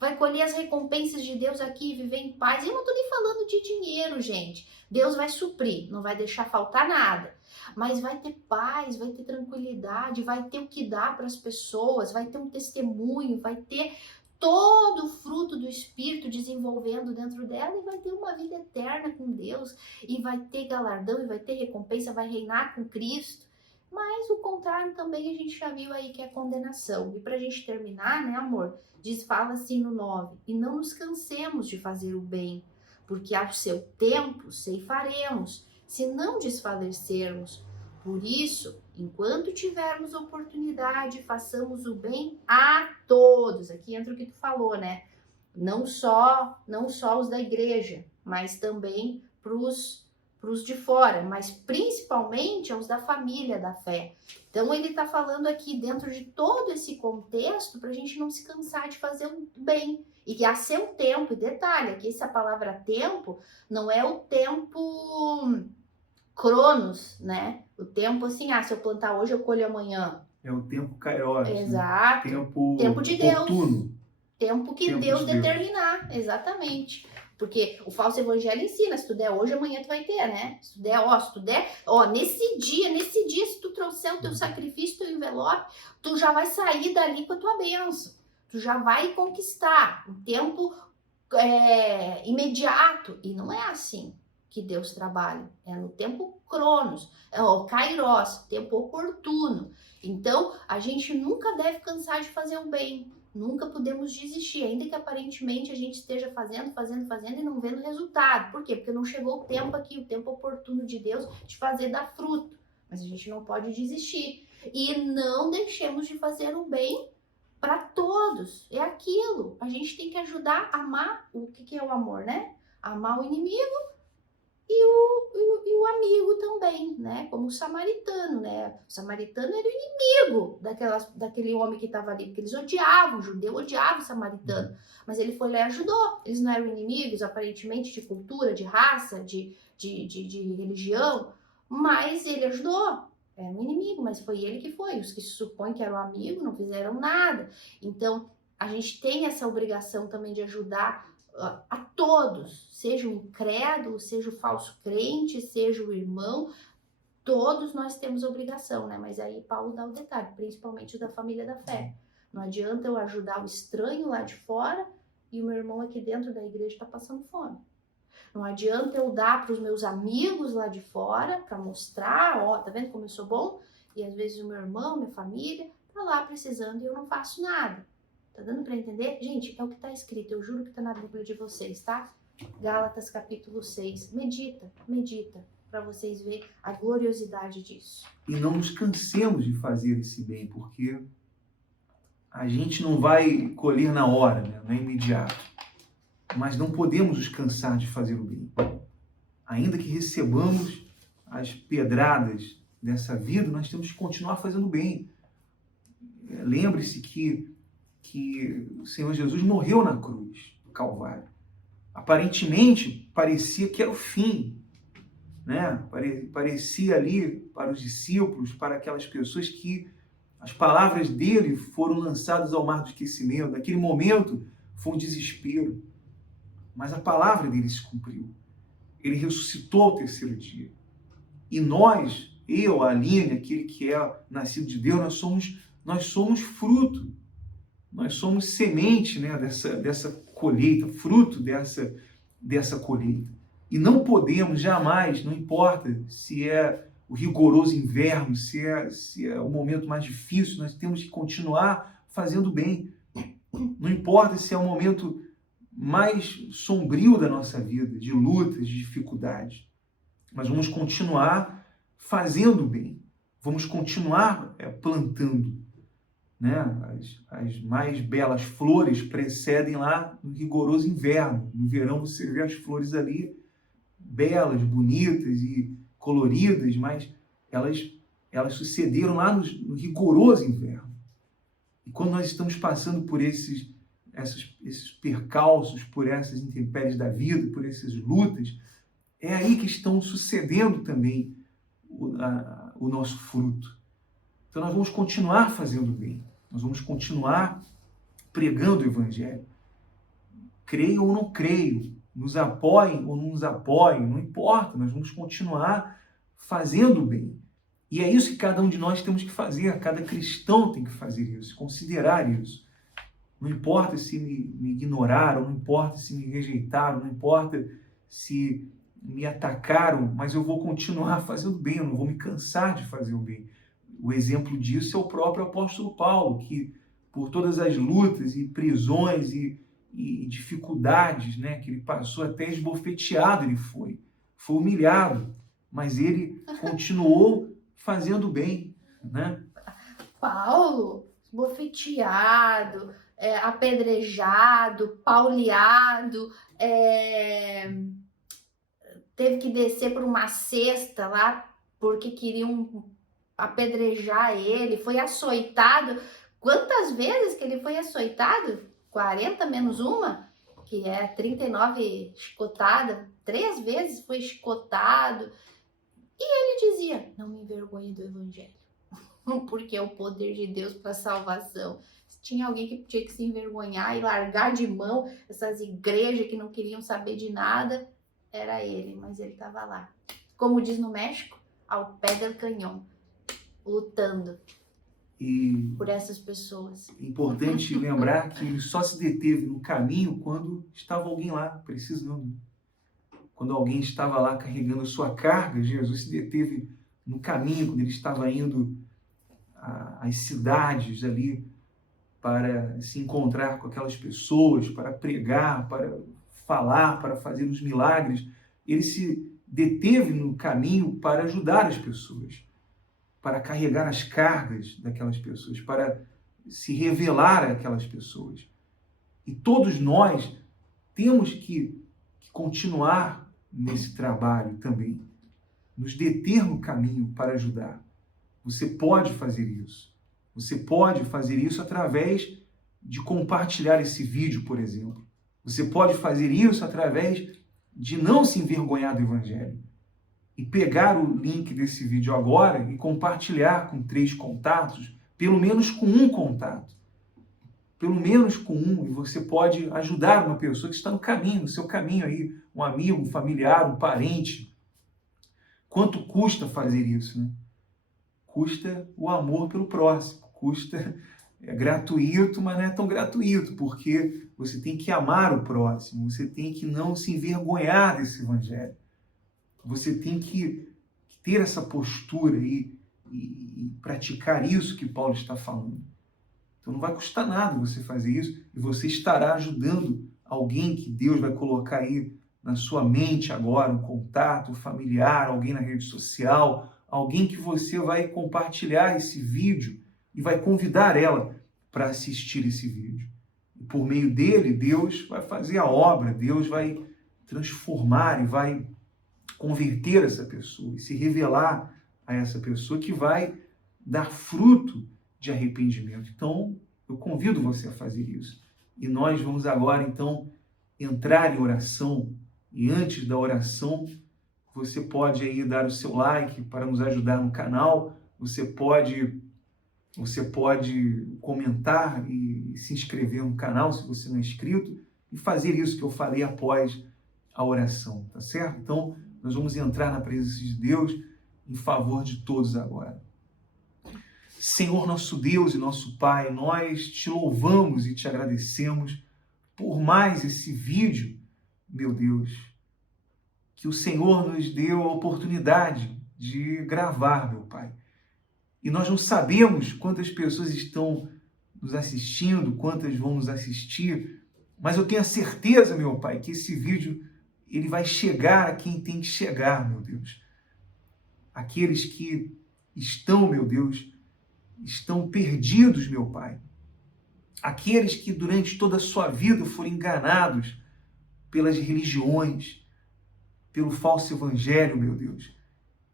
vai colher as recompensas de Deus aqui e viver em paz. E eu não estou nem falando de dinheiro, gente. Deus vai suprir, não vai deixar faltar nada. Mas vai ter paz, vai ter tranquilidade, vai ter o que dar para as pessoas, vai ter um testemunho, vai ter todo o fruto do Espírito desenvolvendo dentro dela e vai ter uma vida eterna com Deus e vai ter galardão e vai ter recompensa, vai reinar com Cristo. Mas o contrário também a gente já viu aí, que é condenação. E para a gente terminar, né, amor, fala assim no 9: e não nos cansemos de fazer o bem, porque ao seu tempo ceifaremos, se não desfalecermos. Por isso, enquanto tivermos oportunidade, façamos o bem a todos. Aqui entra o que tu falou, né? Não só os da igreja, mas também pros de fora, mas principalmente aos da família da fé. Então ele está falando aqui dentro de todo esse contexto para a gente não se cansar de fazer o bem. E que a seu tempo, e detalhe, aqui essa palavra tempo não é o tempo cronos, né? O tempo assim, se eu plantar hoje, eu colho amanhã. É o tempo kairos. Exato. Né? Tempo de oportuno. Deus. Tempo que Deus determinar, exatamente. Porque o falso evangelho ensina: se tu der hoje, amanhã tu vai ter, né? Se tu der, nesse dia, se tu trouxer o teu sacrifício, teu envelope, tu já vai sair dali com a tua bênção. Tu já vai conquistar um tempo imediato. E não é assim que Deus trabalha. É no tempo cronos, o kairos, tempo oportuno. Então, a gente nunca deve cansar de fazer o bem. Nunca podemos desistir, ainda que aparentemente a gente esteja fazendo e não vendo resultado. Por quê? Porque não chegou o tempo aqui, o tempo oportuno de Deus de fazer dar fruto. Mas a gente não pode desistir. E não deixemos de fazer o bem para todos. É aquilo. A gente tem que ajudar a amar. O que é o amor, né? Amar o inimigo e o amigo também, né? Como o samaritano, né? O samaritano era o inimigo daquele homem que estava ali, porque eles odiavam, o judeu odiava o samaritano, mas ele foi lá e ajudou. Eles não eram inimigos, aparentemente, de cultura, de raça, de religião, mas ele ajudou. Era um inimigo, mas foi ele que foi. Os que se supõem que eram amigos não fizeram nada. Então, a gente tem essa obrigação também de ajudar a todos, seja o incrédulo, seja o falso crente, seja o irmão, todos nós temos obrigação, né? Mas aí Paulo dá o detalhe, principalmente o da família da fé. Não adianta eu ajudar o estranho lá de fora e o meu irmão aqui dentro da igreja está passando fome. Não adianta eu dar para os meus amigos lá de fora para mostrar, ó, tá vendo como eu sou bom? E às vezes o meu irmão, minha família, tá lá precisando e eu não faço nada. Tá dando para entender? Gente, é o que tá escrito, eu juro que tá na Bíblia de vocês, tá? Gálatas capítulo 6. Medita, para vocês verem a gloriosidade disso. E não nos cansemos de fazer esse bem, porque a gente não vai colher na hora, né? Não é imediato. Mas não podemos nos cansar de fazer o bem. Ainda que recebamos as pedradas dessa vida, nós temos que continuar fazendo o bem. Lembre-se que o Senhor Jesus morreu na cruz do Calvário. Aparentemente, parecia que era o fim, né? Parecia ali para os discípulos, para aquelas pessoas que as palavras dele foram lançadas ao mar do esquecimento. Naquele momento foi um desespero, mas a palavra dele se cumpriu. Ele ressuscitou ao terceiro dia. E nós, eu, a Aline, aquele que é nascido de Deus, nós somos fruto. Nós somos semente, né, dessa colheita, fruto dessa colheita. E não podemos jamais, não importa se é o rigoroso inverno, se é o momento mais difícil, nós temos que continuar fazendo bem. Não importa se é o momento mais sombrio da nossa vida, de lutas, de dificuldades. Mas vamos continuar fazendo bem. Vamos continuar plantando. Né? As mais belas flores precedem lá no rigoroso inverno. No verão você vê as flores ali belas, bonitas e coloridas, mas elas sucederam lá no rigoroso inverno. E quando nós estamos passando por esses percalços, por essas intempéries da vida, por essas lutas, é aí que estão sucedendo também o nosso fruto. Então nós vamos continuar fazendo bem. Nós vamos continuar pregando o Evangelho. Creio ou não creio, nos apoiem ou não nos apoiem, não importa, nós vamos continuar fazendo o bem. E é isso que cada um de nós temos que fazer, cada cristão tem que fazer isso, considerar isso. Não importa se me ignoraram, não importa se me rejeitaram, não importa se me atacaram, mas eu vou continuar fazendo bem, eu não vou me cansar de fazer o bem. O exemplo disso é o próprio apóstolo Paulo, que por todas as lutas e prisões e dificuldades, né, que ele passou, até esbofeteado ele foi humilhado, mas ele continuou fazendo bem, né? Paulo, esbofeteado, apedrejado, pauleado, teve que descer por uma cesta lá, porque queriam apedrejar ele, foi açoitado. Quantas vezes que ele foi açoitado? 40 menos uma, que é 39 chicotada. 3 vezes foi chicotado. E ele dizia, não me envergonhe do evangelho, porque é o poder de Deus para salvação. Se tinha alguém que tinha que se envergonhar e largar de mão essas igrejas que não queriam saber de nada, era ele, mas ele estava lá. Como diz no México, ao pé do canhão, lutando por essas pessoas. É importante lembrar que ele só se deteve no caminho quando estava alguém lá precisando. Quando alguém estava lá carregando a sua carga, Jesus se deteve no caminho, quando ele estava indo às cidades ali para se encontrar com aquelas pessoas, para pregar, para falar, para fazer os milagres. Ele se deteve no caminho para ajudar as pessoas, para carregar as cargas daquelas pessoas, para se revelar àquelas pessoas. E todos nós temos que continuar nesse trabalho também, nos deter no caminho para ajudar. Você pode fazer isso. Você pode fazer isso através de compartilhar esse vídeo, por exemplo. Você pode fazer isso através de não se envergonhar do Evangelho e pegar o link desse vídeo agora e compartilhar com 3 contatos, pelo menos com um contato. Pelo menos com um, e você pode ajudar uma pessoa que está no caminho, no seu caminho aí, um amigo, um familiar, um parente. Quanto custa fazer isso, né? Custa o amor pelo próximo, custa, é gratuito, mas não é tão gratuito, porque você tem que amar o próximo, você tem que não se envergonhar desse Evangelho. Você tem que ter essa postura e praticar isso que Paulo está falando. Então não vai custar nada você fazer isso e você estará ajudando alguém que Deus vai colocar aí na sua mente agora, um contato, um familiar, alguém na rede social, alguém que você vai compartilhar esse vídeo e vai convidar ela para assistir esse vídeo. E por meio dele, Deus vai fazer a obra, Deus vai transformar e vai converter essa pessoa e se revelar a essa pessoa que vai dar fruto de arrependimento. Então, eu convido você a fazer isso. E nós vamos agora, então, entrar em oração. E antes da oração, você pode aí dar o seu like para nos ajudar no canal. Você pode comentar e se inscrever no canal, se você não é inscrito, e fazer isso que eu falei após a oração, tá certo? Então, nós vamos entrar na presença de Deus em favor de todos agora. Senhor, nosso Deus e nosso Pai, nós te louvamos e te agradecemos por mais esse vídeo, meu Deus, que o Senhor nos deu a oportunidade de gravar, meu Pai. E nós não sabemos quantas pessoas estão nos assistindo, quantas vão nos assistir, mas eu tenho a certeza, meu Pai, que esse vídeo ele vai chegar a quem tem que chegar, meu Deus. Aqueles que estão, meu Deus, estão perdidos, meu Pai. Aqueles que durante toda a sua vida foram enganados pelas religiões, pelo falso evangelho, meu Deus.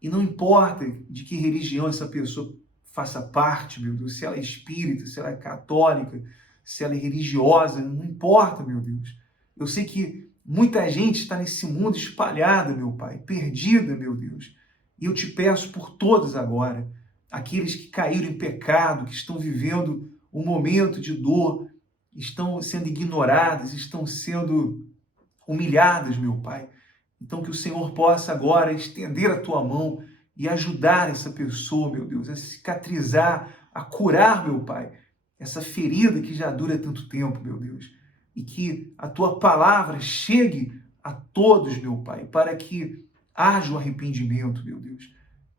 E não importa de que religião essa pessoa faça parte, meu Deus, se ela é espírita, se ela é católica, se ela é religiosa, não importa, meu Deus. Eu sei que muita gente está nesse mundo espalhada, meu Pai, perdida, meu Deus. E eu te peço por todos agora, aqueles que caíram em pecado, que estão vivendo um momento de dor, estão sendo ignoradas, estão sendo humilhadas, meu Pai. Então que o Senhor possa agora estender a tua mão e ajudar essa pessoa, meu Deus, a cicatrizar, a curar, meu Pai, essa ferida que já dura tanto tempo, meu Deus. E que a tua palavra chegue a todos, meu Pai, para que haja o arrependimento, meu Deus.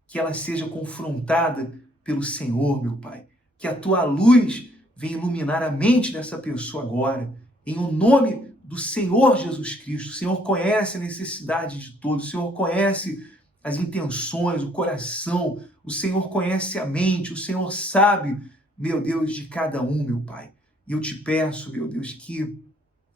Que ela seja confrontada pelo Senhor, meu Pai. Que a tua luz venha iluminar a mente dessa pessoa agora, em o nome do Senhor Jesus Cristo. O Senhor conhece a necessidade de todos, o Senhor conhece as intenções, o coração, o Senhor conhece a mente, o Senhor sabe, meu Deus, de cada um, meu Pai. E eu te peço, meu Deus, que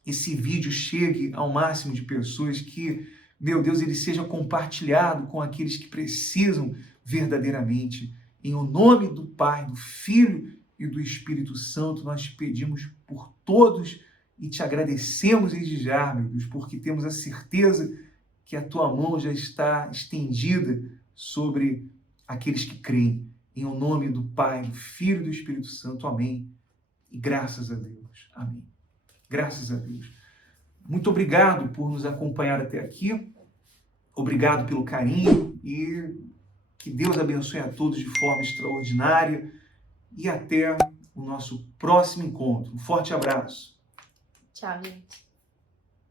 esse vídeo chegue ao máximo de pessoas, que, meu Deus, ele seja compartilhado com aqueles que precisam verdadeiramente. Em o nome do Pai, do Filho e do Espírito Santo, nós te pedimos por todos e te agradecemos desde já, meu Deus, porque temos a certeza que a tua mão já está estendida sobre aqueles que creem. Em o nome do Pai, do Filho e do Espírito Santo. Amém. E graças a Deus. Amém. Graças a Deus. Muito obrigado por nos acompanhar até aqui. Obrigado pelo carinho e que Deus abençoe a todos de forma extraordinária e até o nosso próximo encontro. Um forte abraço. Tchau, gente.